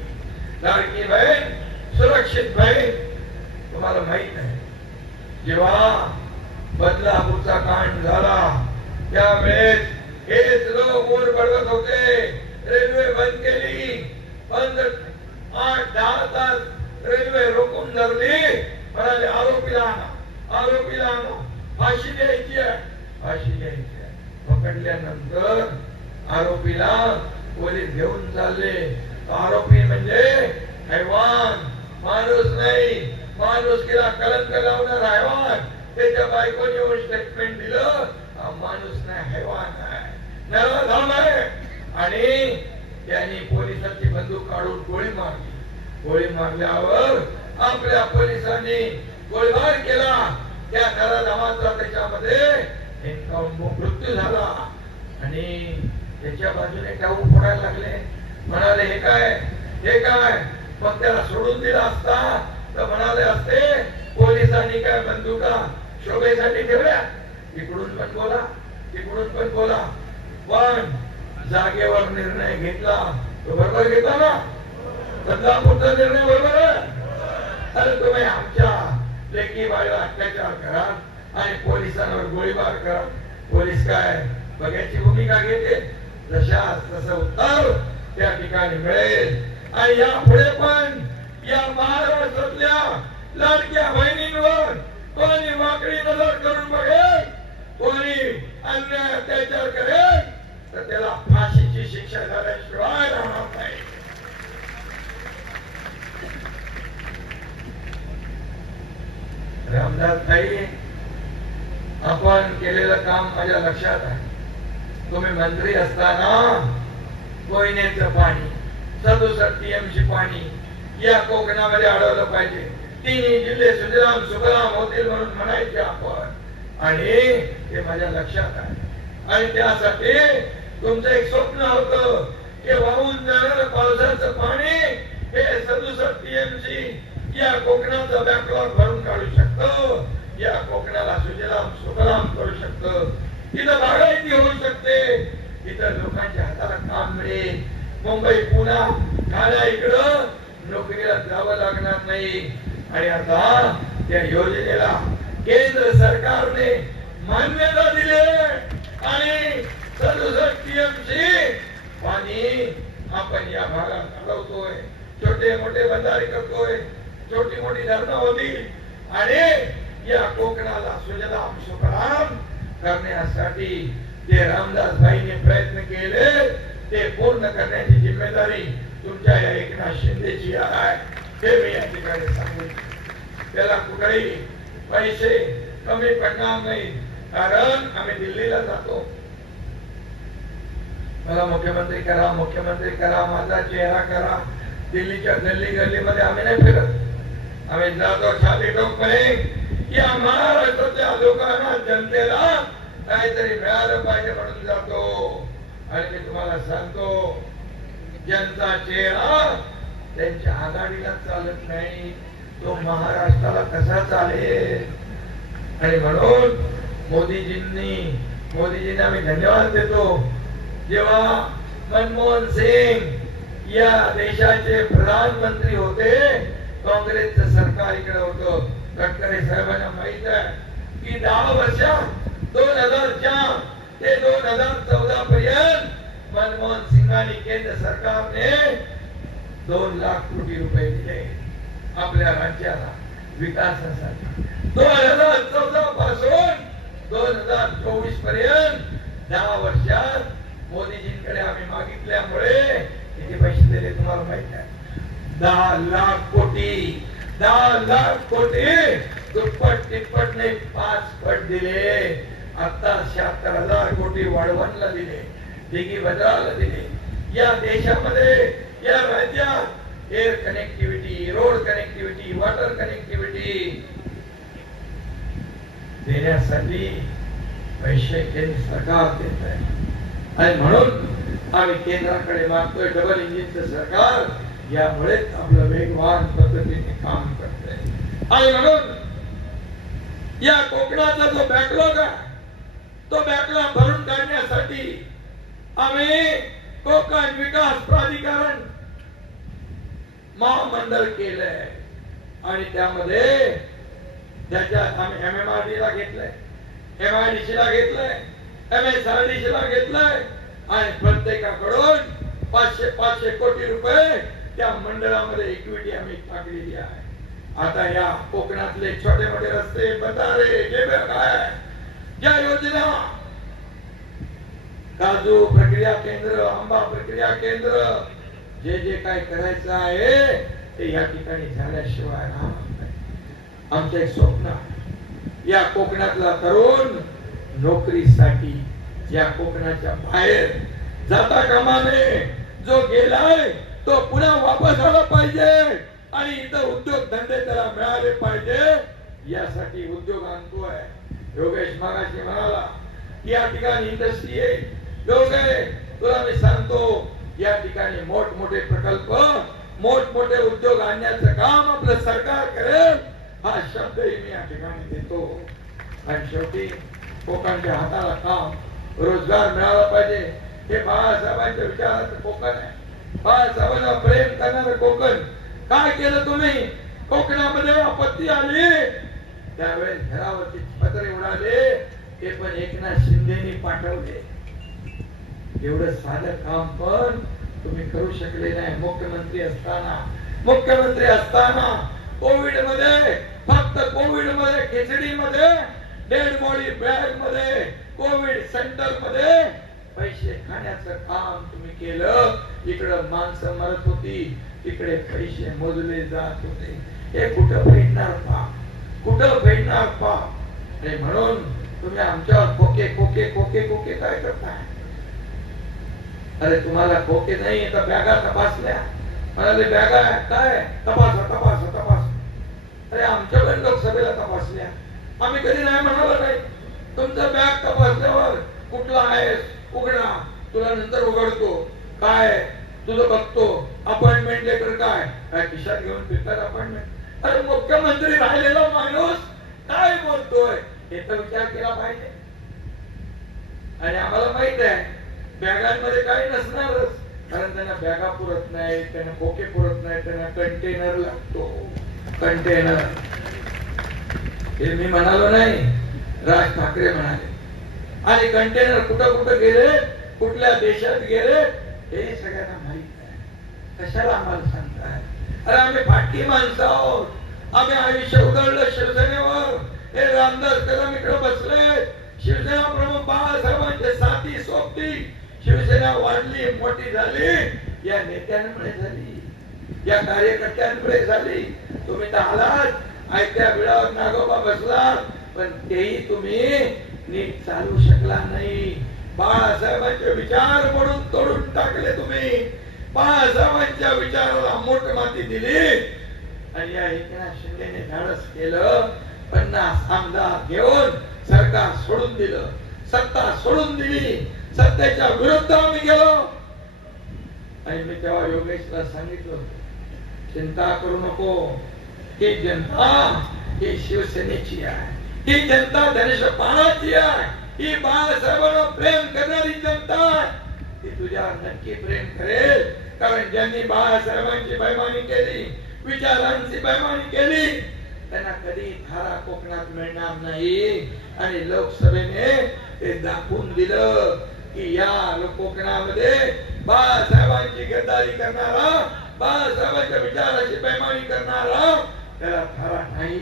लाडकी बहीण, सुरक्षित बहीण. तुम्हाला माहित आहे जेव्हा बदलापूरचा कांड झाला त्यावेळेस हेच लोक वर बडवत होते, रेल्वे बंद केली. 8-10 तास रेल्वे रोखून धरली. म्हणाले आरोपीला आणा, आरोपीला आणा, फाशी द्यायची आहे, फाशी द्यायची आहे. पकडल्यानंतर आरोपीला पोलीस घेऊन चालले. आरोपी म्हणजे हैवान, माणूस नाही. माणुसकीला कलंक लावणार हैवान. त्याच्या बायकोने येऊन स्टेटमेंट दिलं, हा माणूस नाही, हैवान आहे, नराधम आहे. आणि त्यांनी पोलिसांची बंदूक काढून गोळी मारली. गोळी मारल्यावर आपल्या पोलिसांनी गोळीबार केला. त्या नराधमाचा त्याच्यामध्ये मृत्यू झाला. आणि त्याच्या बाजूने टाऊ फोडायला लागले. म्हणाले हे काय, हे काय. मग त्याला सोडून दिला असता तर म्हणाले असते पोलिसांनी काय बंदुका शोभेसाठी ठेवल्या. इकडून पण बोला, तिकडून पण बोला. पण जागेवर निर्णय घेतला तो बरोबर घेतला ना. बदलापूरचा निर्णय बरोबर आहे. अरे तुम्ही आमच्या लेकी बाळीला अत्याचार करा आणि पोलिसांवर गोळीबार करा. पोलीस काय बघ्याची भूमिका घेते. जशास तसं उत्तर त्या ठिकाणी मिळेल. आणि यापुढे पण या महाराष्ट्रातल्या लाडक्या बहिणींवर कोणी वाकडी नजर करून बघेल, कोणी अन्याय अत्याचार करेल तर त्याला फाशीची शिक्षा झाल्याशिवाय राहणार नाही. रामदास ताई, आपण केलेलं काम माझ्या लक्षात आहे. तुम्ही मंत्री असताना कोयनेचं पाणी 67 TMC पाणी या कोकणामध्ये अडवलं पाहिजे. तिन्ही जिल्हे सुजलाम सुफलाम होतील म्हणून म्हणायचे आपण. आणि ते माझ्या लक्षात आहे. आणि त्यासाठी तुमचं एक स्वप्न होतं की वाहून जाणारं पावसाचं पाणी हे 67 TMC या कोकणाचा बॅकलॉग भरून काढू शकतो. या कोकणाला सुजलाम सुफलाम करू शकतो. तिथं बागायती होऊ शकते. तिथं लोकांच्या हाताला काम मिळेल. मुंबई पुणे ठाणे इकडं नोकरीला जावं लागणार नाही. आणि आता त्या योजनेला केंद्र सरकारने मान्यता दिली आणि 67 TMC पाणी आपण या भागात अडवतोय. छोटे मोठे बंधारे करतोय. छोटी मोठी धरणं होतील. आणि या कोकणाला सुजलाम सुफलाम करण्यासाठी जे रामदास भाईने प्रयत्न केले ते पूर्ण करण्याची जिम्मेदारी तुमच्या या एकनाथ शिंदेची आहे. हे मी या ठिकाणी सांगू. त्याला कुठेही पैसे कमी पडणार नाही. कारण आम्ही दिल्लीला जातो. मला मुख्यमंत्री करा, मुख्यमंत्री करा, माझा चेहरा करा. दिल्लीच्या गल्ली गल्लीमध्ये आम्ही नाही फिरत. आम्ही जातो छाती ठोकपणे या महाराष्ट्रातल्या लोकांना, जनतेला काहीतरी मिळालं पाहिजे म्हणून जातो. आणि मी तुम्हाला सांगतो, ज्यांचा चेहरा त्यांच्या आघाडीला चालत नाही तो महाराष्ट्राला कसा चालेल. आणि म्हणून मोदीजींना आम्ही धन्यवाद देतो. जेव्हा मनमोहन सिंग या देशाचे प्रधानमंत्री होते, काँग्रेसचं सरकार इकडे होतं. गडकरी साहेबांना माहित आहे की 10 वर्षात 2004 ते 2014 पर्यंत मनमोहन सिंगांनी केंद्र सरकारने 2 लाख कोटी रुपये दिले आपल्या राज्याला विकासासाठी. 2014 पासून 2024 पर्यंत 10 वर्षात मोदीजींकडे आम्ही मागितल्यामुळे किती पैसे दिले तुम्हाला माहित आहे? 10 लाख कोटी. 10 लाख कोटी दुप्पट तिप्पट नाही 5 पट दिले. आता 76,000 कोटी वाढवणला दिले, दिघी भद्राला दिले. या देशामध्ये, या राज्यात air connectivity, road connectivity, water connectivity देण्यासाठी पैसे केंद्र सरकार देत आहे. आणि म्हणून आम्ही केंद्राकडे मागतोय डबल इंजिनचं सरकार. यामुळेच आपलं वेगवान पद्धतीने काम करतंय. आणि म्हणून या कोकणाचा जो बॅकलॉग आहे तो बॅकलॉग भरून काढण्यासाठी आम्ही कोकण विकास प्राधिकरण महामंडळ केलंय. आणि त्यामध्ये त्याच्यात आम्ही MMRD ला घेतलंय, MIDC ला घेतलंय, MSRDC ला घेतलंय. आणि प्रत्येकाकडून 500 कोटी रुपये त्या मंडळामध्ये इक्विटी आम्ही टाकलेली आहे. आता या कोकणातले छोटे मोठे रस्ते, बंधारे, काय ज्या योजना, काजू प्रक्रिया केंद्र, आंबा प्रक्रिया केंद्र, जे काय करायचं आहे ते या ठिकाणी झाल्याशिवाय राहणार नाही. आमचं एक स्वप्न, या कोकणातला तरुण नोकरीसाठी या कोकणाच्या बाहेर जाता कामा नये. जो गेलाय तो पुन्हा वापस आला पाहिजे आणि इथं उद्योग धंदे त्याला मिळाले पाहिजे. यासाठी उद्योग आणतोय. योगेश मागाशी म्हणाला की या ठिकाणी इंडस्ट्री आहे. तुला मी सांगतो, या ठिकाणी मोठमोठे प्रकल्प, मोठमोठे उद्योग आणण्याचं काम आपलं सरकार करेल, हा शब्दही मी या ठिकाणी देतो. आणि शेवटी कोकणच्या हाताला काम, रोजगार मिळाला पाहिजे. हे बाळासाहेबांच्या विचाराचं कोकण आहे. बाळासाहेबांना प्रेम करणारं कोकण. काय केलं तुम्ही? कोकणामध्ये आपत्ती आली त्यावेळेस घरावरती पत्रे उडाले, ते पण एकनाथ शिंदेनी पाठवले. एवढं साधं काम पण तुम्ही करू शकले नाही मुख्यमंत्री असताना. कोविड मध्ये, फक्त कोविड मध्ये, खिचडीमध्ये, डेड बॉडी बॅग मध्ये, कोविड सेंटर मध्ये पैसे खाण्याचं काम तुम्ही केलं. इकडं माणसं मरत होती, तिकडे पैसे मोजले जात होते. हे कुठं फेडणार पाप? आणि म्हणून तुम्ही आमच्यावर खोके काय करताय? अरे तुम्हाला खोके नाही तर बॅगा तपासल्या. म्हणाले बॅगा काय तपास. अरे आमच्याकडे लोकसभेला तपासल्या, आम्ही कधी नाही म्हणालो नाही. तुमचं बॅग तपासल्यावर कुठला आहेस उघडा, तुला नंतर उघडतो. काय तुझं बघतो. अपॉइंटमेंट लेटर काय खिशात घेऊन फिरतात अपॉइंटमेंट. अरे मुख्यमंत्री राहिलेला माणूस काय बोलतोय हे तर विचार केला पाहिजे. आणि आम्हाला माहित आहे बॅगांमध्ये काही नसणारच, कारण त्यांना बॅगा पुरत नाही, त्यांना खोके पुरत नाही, त्यांना कंटेनर लागतो. कंटेनर हे मी म्हणालो नाही, राज ठाकरे म्हणाले. आणि कंटेनर कुठं गेले, कुठल्या देशात गेले हे सगळ्यांना माहित आहे. कशाला आम्हाला सांगताय? अरे आम्ही फाटकी माणसं आहोत. आम्ही आयुष्य उधळलं शिवसेनेवर. हे रामदास कदम इकडे बसले. शिवसेना प्रमुख बाळासाहेबांचे साथी सोबती. शिवसेना वाढली, मोठी झाली या नेत्यांमुळे झाली, या कार्यकर्त्यांमुळे झाली. तुम्ही तर आलात, ऐकत्या बिळावर नागोबा बसला, पण तेही तुम्ही नीट चालू शकला नाही. बाळासाहेबांचे विचार मोडून तोडून टाकले तुम्ही. बाळासाहेबांच्या विचाराला मोठ माती दिली. आणि या एकनाथ शिंदेने धाडस केलं, 50 आमदार घेऊन सरकार सोडून दिलं. सत्ता सोडून दिली, सत्तेच्या विरुद्ध आम्ही गेलो. आणि मी तेव्हा योगेशला सांगितलं, चिंता करू नको, ही जनता ही शिवसेनेची आहे, ही जनता धनुष्यबाणाची आहे, ही बाळासाहेबांना प्रेम करणारी जनता आहे. ती तुझ्यावर नक्की प्रेम करेल, कारण ज्यांनी बाळासाहेबांची बेईमानी केली, विचारांची बेईमानी केली, त्यांना कधी थारा कोकणात मिळणार नाही. आणि लोकसभेने ते दाखवून दिलं की या कोकणामध्ये बाळासाहेबांची गद्दारी करणारा, बाळासाहेबांच्या विचाराची बेईमानी करणारा त्याला थारा नाही.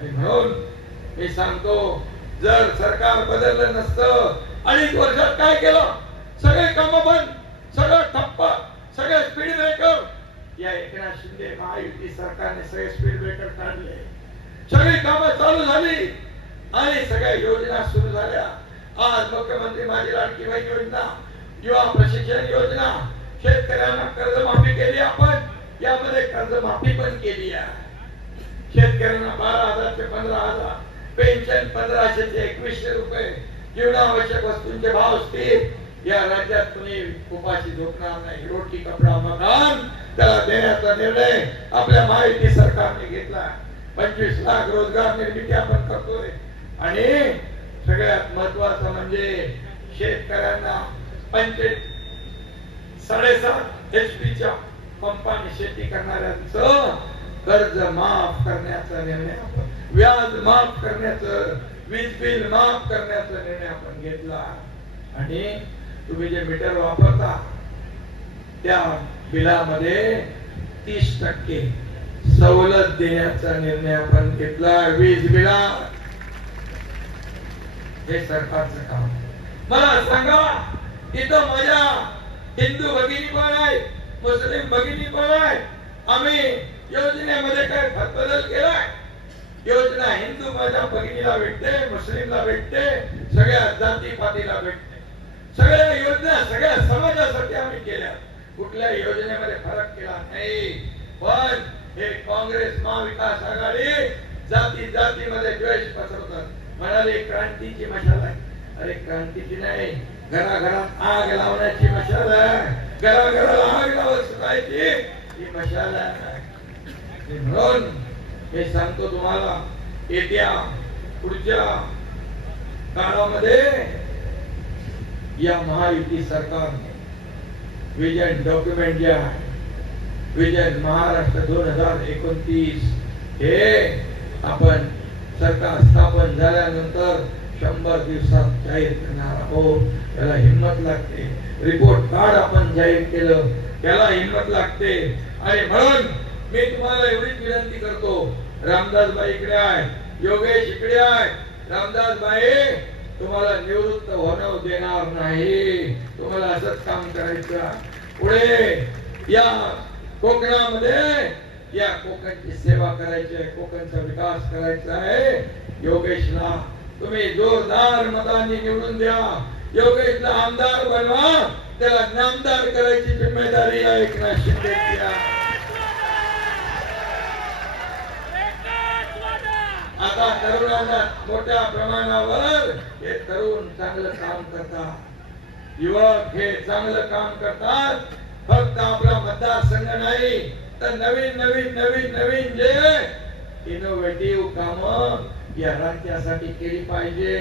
आणि म्हणून मी सांगतो, जर सरकार बदललं नसतं, 2.5 वर्षात काय केलं? सगळे काम बंद, सगळं ठप्प, सगळे स्पीड ब्रेकर. या एकनाथ शिंदे महायुती सरकारने सगळे स्पीड ब्रेकर काढले, सगळी कामं चालू झाली आणि सगळ्या योजना सुरू झाल्या. आज मुख्यमंत्री माझी लाडकी बहीण योजना, युवा प्रशिक्षण योजना, शेतकऱ्यांना कर्जमाफी केली. आपण यामध्ये कर्जमाफी पण केली आहे. शेतकऱ्यांना 12,000 ते 15,000, पेन्शन 1500 ते 2100 रुपये, जीवनावश्यक वस्तूंचे भाव स्थिर. या राज्यात कुणी उपाशी झोपणार नाही. रोटी, कपडा, मकान त्याला देण्याचा निर्णय आपल्या महायुती सरकारने घेतला. 25 लाख रोजगार निर्मिती आपण करतोय. आणि सगळ्यात महत्वाचं म्हणजे शेतकऱ्यांना 7.5 HP पंपाने शेती करणाऱ्यांचं कर्ज माफ करण्याचा निर्णय आपण, व्याज माफ करण्याचं, वीज बिल माफ करण्याचा निर्णय आपण घेतला. आणि तुम्ही जे मीटर वापरता त्या बिलामध्ये 30% सवलत देण्याचा निर्णय आपण घेतला. वीज बिला हे सरकारचं काम. मला सांगा, इथं माझ्या हिंदू भगिनी पण आहे, मुस्लिम भगिनी पण आहे. आम्ही योजनेमध्ये काय बदल केलाय? योजना हिंदू माझ्या भगिनीला भेटते, मुस्लिमला भेटते, सगळ्या जाती पातीला भेटते. सगळ्या योजना सगळ्या समाजासाठी आम्ही केल्या. कुठल्या योजनेमध्ये फरक केला नाही. पण हे काँग्रेस महाविकास आघाडी जाती जातीमध्ये द्वेष पसरवतात. म्हणाले क्रांतीची मशाल आहे. अरे क्रांतीची नाही, घराघरात आग लावण्याची मशाल आहे. घराघराला आग लावत सुटायची ही मशाल आहे. म्हणून मी सांगतो तुम्हाला, येत्या पुढच्या काळामध्ये या महायुती सरकारने विजन डॉक्युमेंट जे आहे, विजन महाराष्ट्र 2029, हे आपण सरकार स्थापन झाल्यानंतर 100 दिवसात जाहीर करणार आहोत. त्याला हिम्मत लागते. रिपोर्ट कार्ड आपण जाहीर केलं, त्याला हिम्मत लागते. आणि म्हणून मी तुम्हाला एवढीच विनंती करतो, रामदास भाई इकडे आहे, योगेश इकडे आहे. रामदास भाई तुम्हाला निवृत्त होणं देणार नाही. तुम्हाला असंच काम करायचं. पुढे या कोकणामध्ये या कोकणची सेवा करायची आहे, कोकणचा विकास करायचा आहे. योगेशला तुम्ही जोरदार मतांनी निवडून द्या. योगेशला आमदार बनवा, त्याला नामदार करायची जिम्मेदारी या एकनाथ शिंदेची आहे. आता तरुणांना मोठ्या प्रमाणावर हे तरुण चांगलं काम करतात, युवक हे चांगलं काम करतात. फक्त आपला मतदारसंघ नाही तर नवीन नवीन नवीन नवीन जे इनोव्हेटिव्ह काम या राज्यासाठी केली पाहिजे.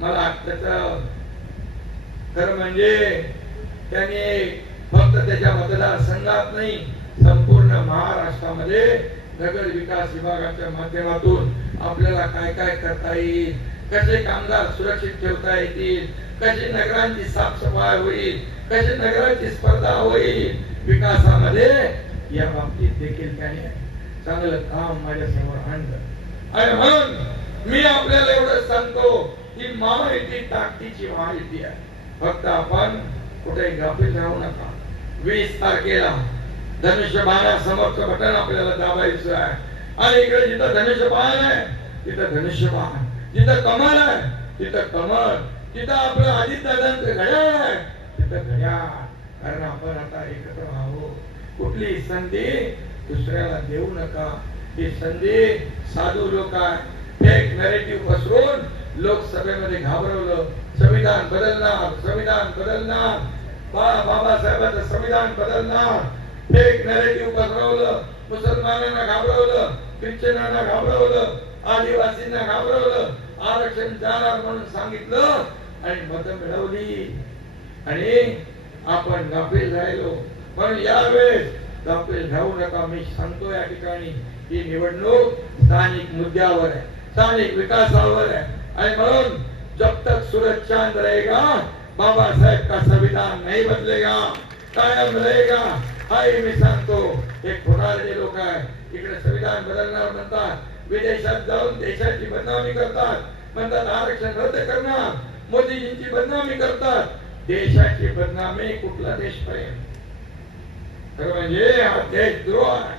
मला त्याचं खरं म्हणजे त्यांनी फक्त त्याच्या मतदारसंघात नाही, संपूर्ण महाराष्ट्रामध्ये नगर विकास विभागाच्या माध्यमातून आपल्याला काय काय करता येईल, कसे कामगार सुरक्षित ठेवता येतील, कशी नगरांची साफसफाई होईल, कशी नगरांची स्पर्धा होईल विकासामध्ये, या बाबतीत देखील त्याने चांगलं काम माझ्या समोर आणलं. आणि म्हणून मी आपल्याला एवढं सांगतो की महायुती ताकदीची महायुती आहे. फक्त आपण कुठे गाफील राहू नका. 20 तारखेला धनुष्यबाणासमोरचं बटन आपल्याला दाबायचं आहे. आणि इकडे जिथं धनुष्यबाण आहे तिथं धनुष्यबाण, जिथं कमळ आहे तिथं कमळ, जिथं आपलं अजितदादांचं घड्याळ आहे तिथं घड्याळ. कारण आपण आता एकत्र आहोत. कुठली संधी दुसऱ्याला देऊ नका. ही संधी साधू लोक फेक नॅरेटिव्ह पसरून लोकसभेमध्ये घाबरवलं, संविधान बदलणार, संविधान बदलणार, बाबासाहेबांचं संविधान बदलणार, फेक नॅरेटिव्ह पसरवलं, मुसलमानांना घाबरवलं, ख्रिश्चनांना घाबरवलं, आदिवासींना घाबरवलं, आरक्षण जाणार म्हणून सांगितलं आणि मतं मिळवली आणि आपण गाफील राहिलो. पण यावेळेस गाफील राहू नका. मी सांगतो या ठिकाणी ही निवडणूक स्थानिक मुद्द्यावर आहे, स्थानिक विकासावर आहे आणि म्हणून जब तक सूरज चांद रहेगा बाबा साहेब का संविधान नहीं बदलेगा, कायम रहेगा. हाही मी सांगतो. हे खोटारडे लोक आहे, इकडे संविधान बदलणार म्हणतात, विदेशात जाऊन देशाची बदनामी करतात, म्हणतात आरक्षण रद्द करणार, मोदीजींची बदनामी करतात. देशाची बदनामी कुठला देश करेल? खरं म्हणजे हा देशद्रोह आहे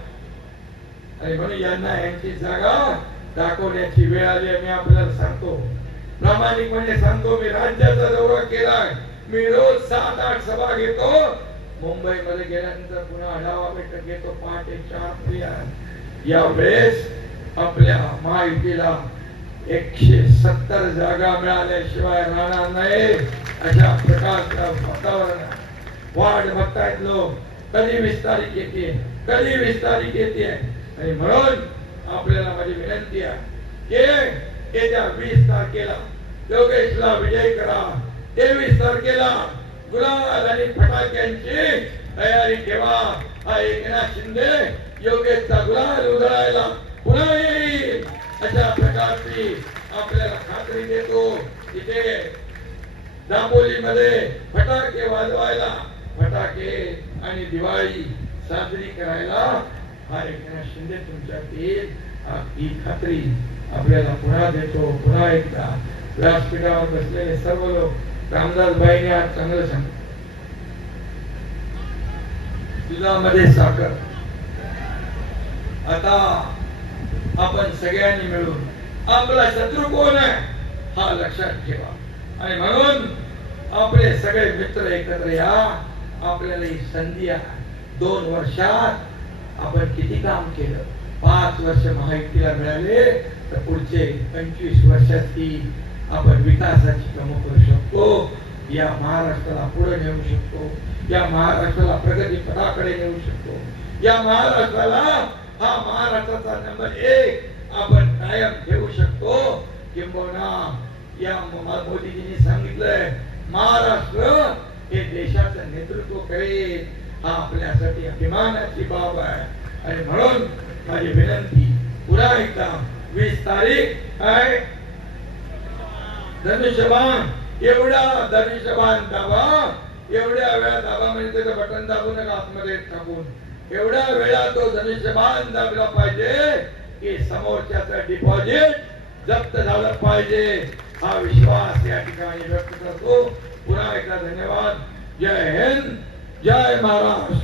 आणि म्हणून यांना यांची जागा दाखवण्याची वेळ आली. मी आपल्याला सांगतो, प्रामाणिकपणे सांगतो, मी राज्याचा दौरा केलाय, मी रोज 7-8 सभा घेतो. मुंबईमध्ये गेल्यानंतर पुन्हा आढावा बैठक घेतो, पहाटे 4 यावेळेस आपल्या महायुतीला 170 जागा मिळाल्याशिवाय राहणार नाही अशा प्रकारचं वातावरण. वाढ बघतायत लोक, कधी 20 तारीख येते, कधी 20 तारीख येते आणि म्हणून आपल्याला माझी विनंती आहे की येत्या 20 तारखेला योगेशला विजय करा. 23 तारखेला गुलाल आणि फटाक्यांची तयारी ठेवा. हा एकनाथ शिंदे योगेशचा गुलाल उधळायला पुन्हा येईल अशा प्रकारची आपल्याला खात्री देतो. इथे दापोलीमध्ये फटाके वाजवायला, फटाके आणि दिवाळी साजरी करायला हा एकनाथ शिंदे तुमच्यात येईल ही खात्री आपल्याला पुन्हा देतो. पुन्हा एकदा व्यासपीठावर बसलेले सर्व लोक, रामदास भाईने आज चांगलं सांगितलं, दुधामध्ये साखर. आता आपण सगळ्यांनी मिळून आपला शत्रू कोण आहे हा लक्षात ठेवा आणि म्हणून आपले सगळे मित्र एकत्र या. आपल्याला ही संधी आहे. 2 वर्षात आपण किती काम केलं. 5 वर्ष महायुतीला मिळाले तर पुढचे 25 वर्षाची आपण विकासाची कामं करू शकतो. या महाराष्ट्राला पुढे नेऊ शकतो, या महाराष्ट्राला प्रगती पथाकडे नेऊ शकतो. या महाराष्ट्राला हा महाराष्ट्राचा नंबर 1 आपण कायम ठेवू शकतो. किंबहुना या मोदीजींनी सांगितलंय महाराष्ट्र हे देशाचं नेतृत्व करेल. हा आपल्यासाठी अभिमानाची बाब आहे आणि म्हणून माझी विनंती पुन्हा एकदा 20 तारीख आहे धनुष्यबाण. एवढा धनुष्यबाण दाबा, एवढ्या वेळा दाबा म्हणजे त्याचं बटन दाबू नका आतमध्ये टाकून. एवढ्या वेळा तो धनुष्यबाण दाबला पाहिजे की समोरच्याचं डिपॉझिट जप्त झालं पाहिजे. हा विश्वास या ठिकाणी व्यक्त करतो. पुन्हा एकदा धन्यवाद. जय हिंद, जय महाराष्ट्र.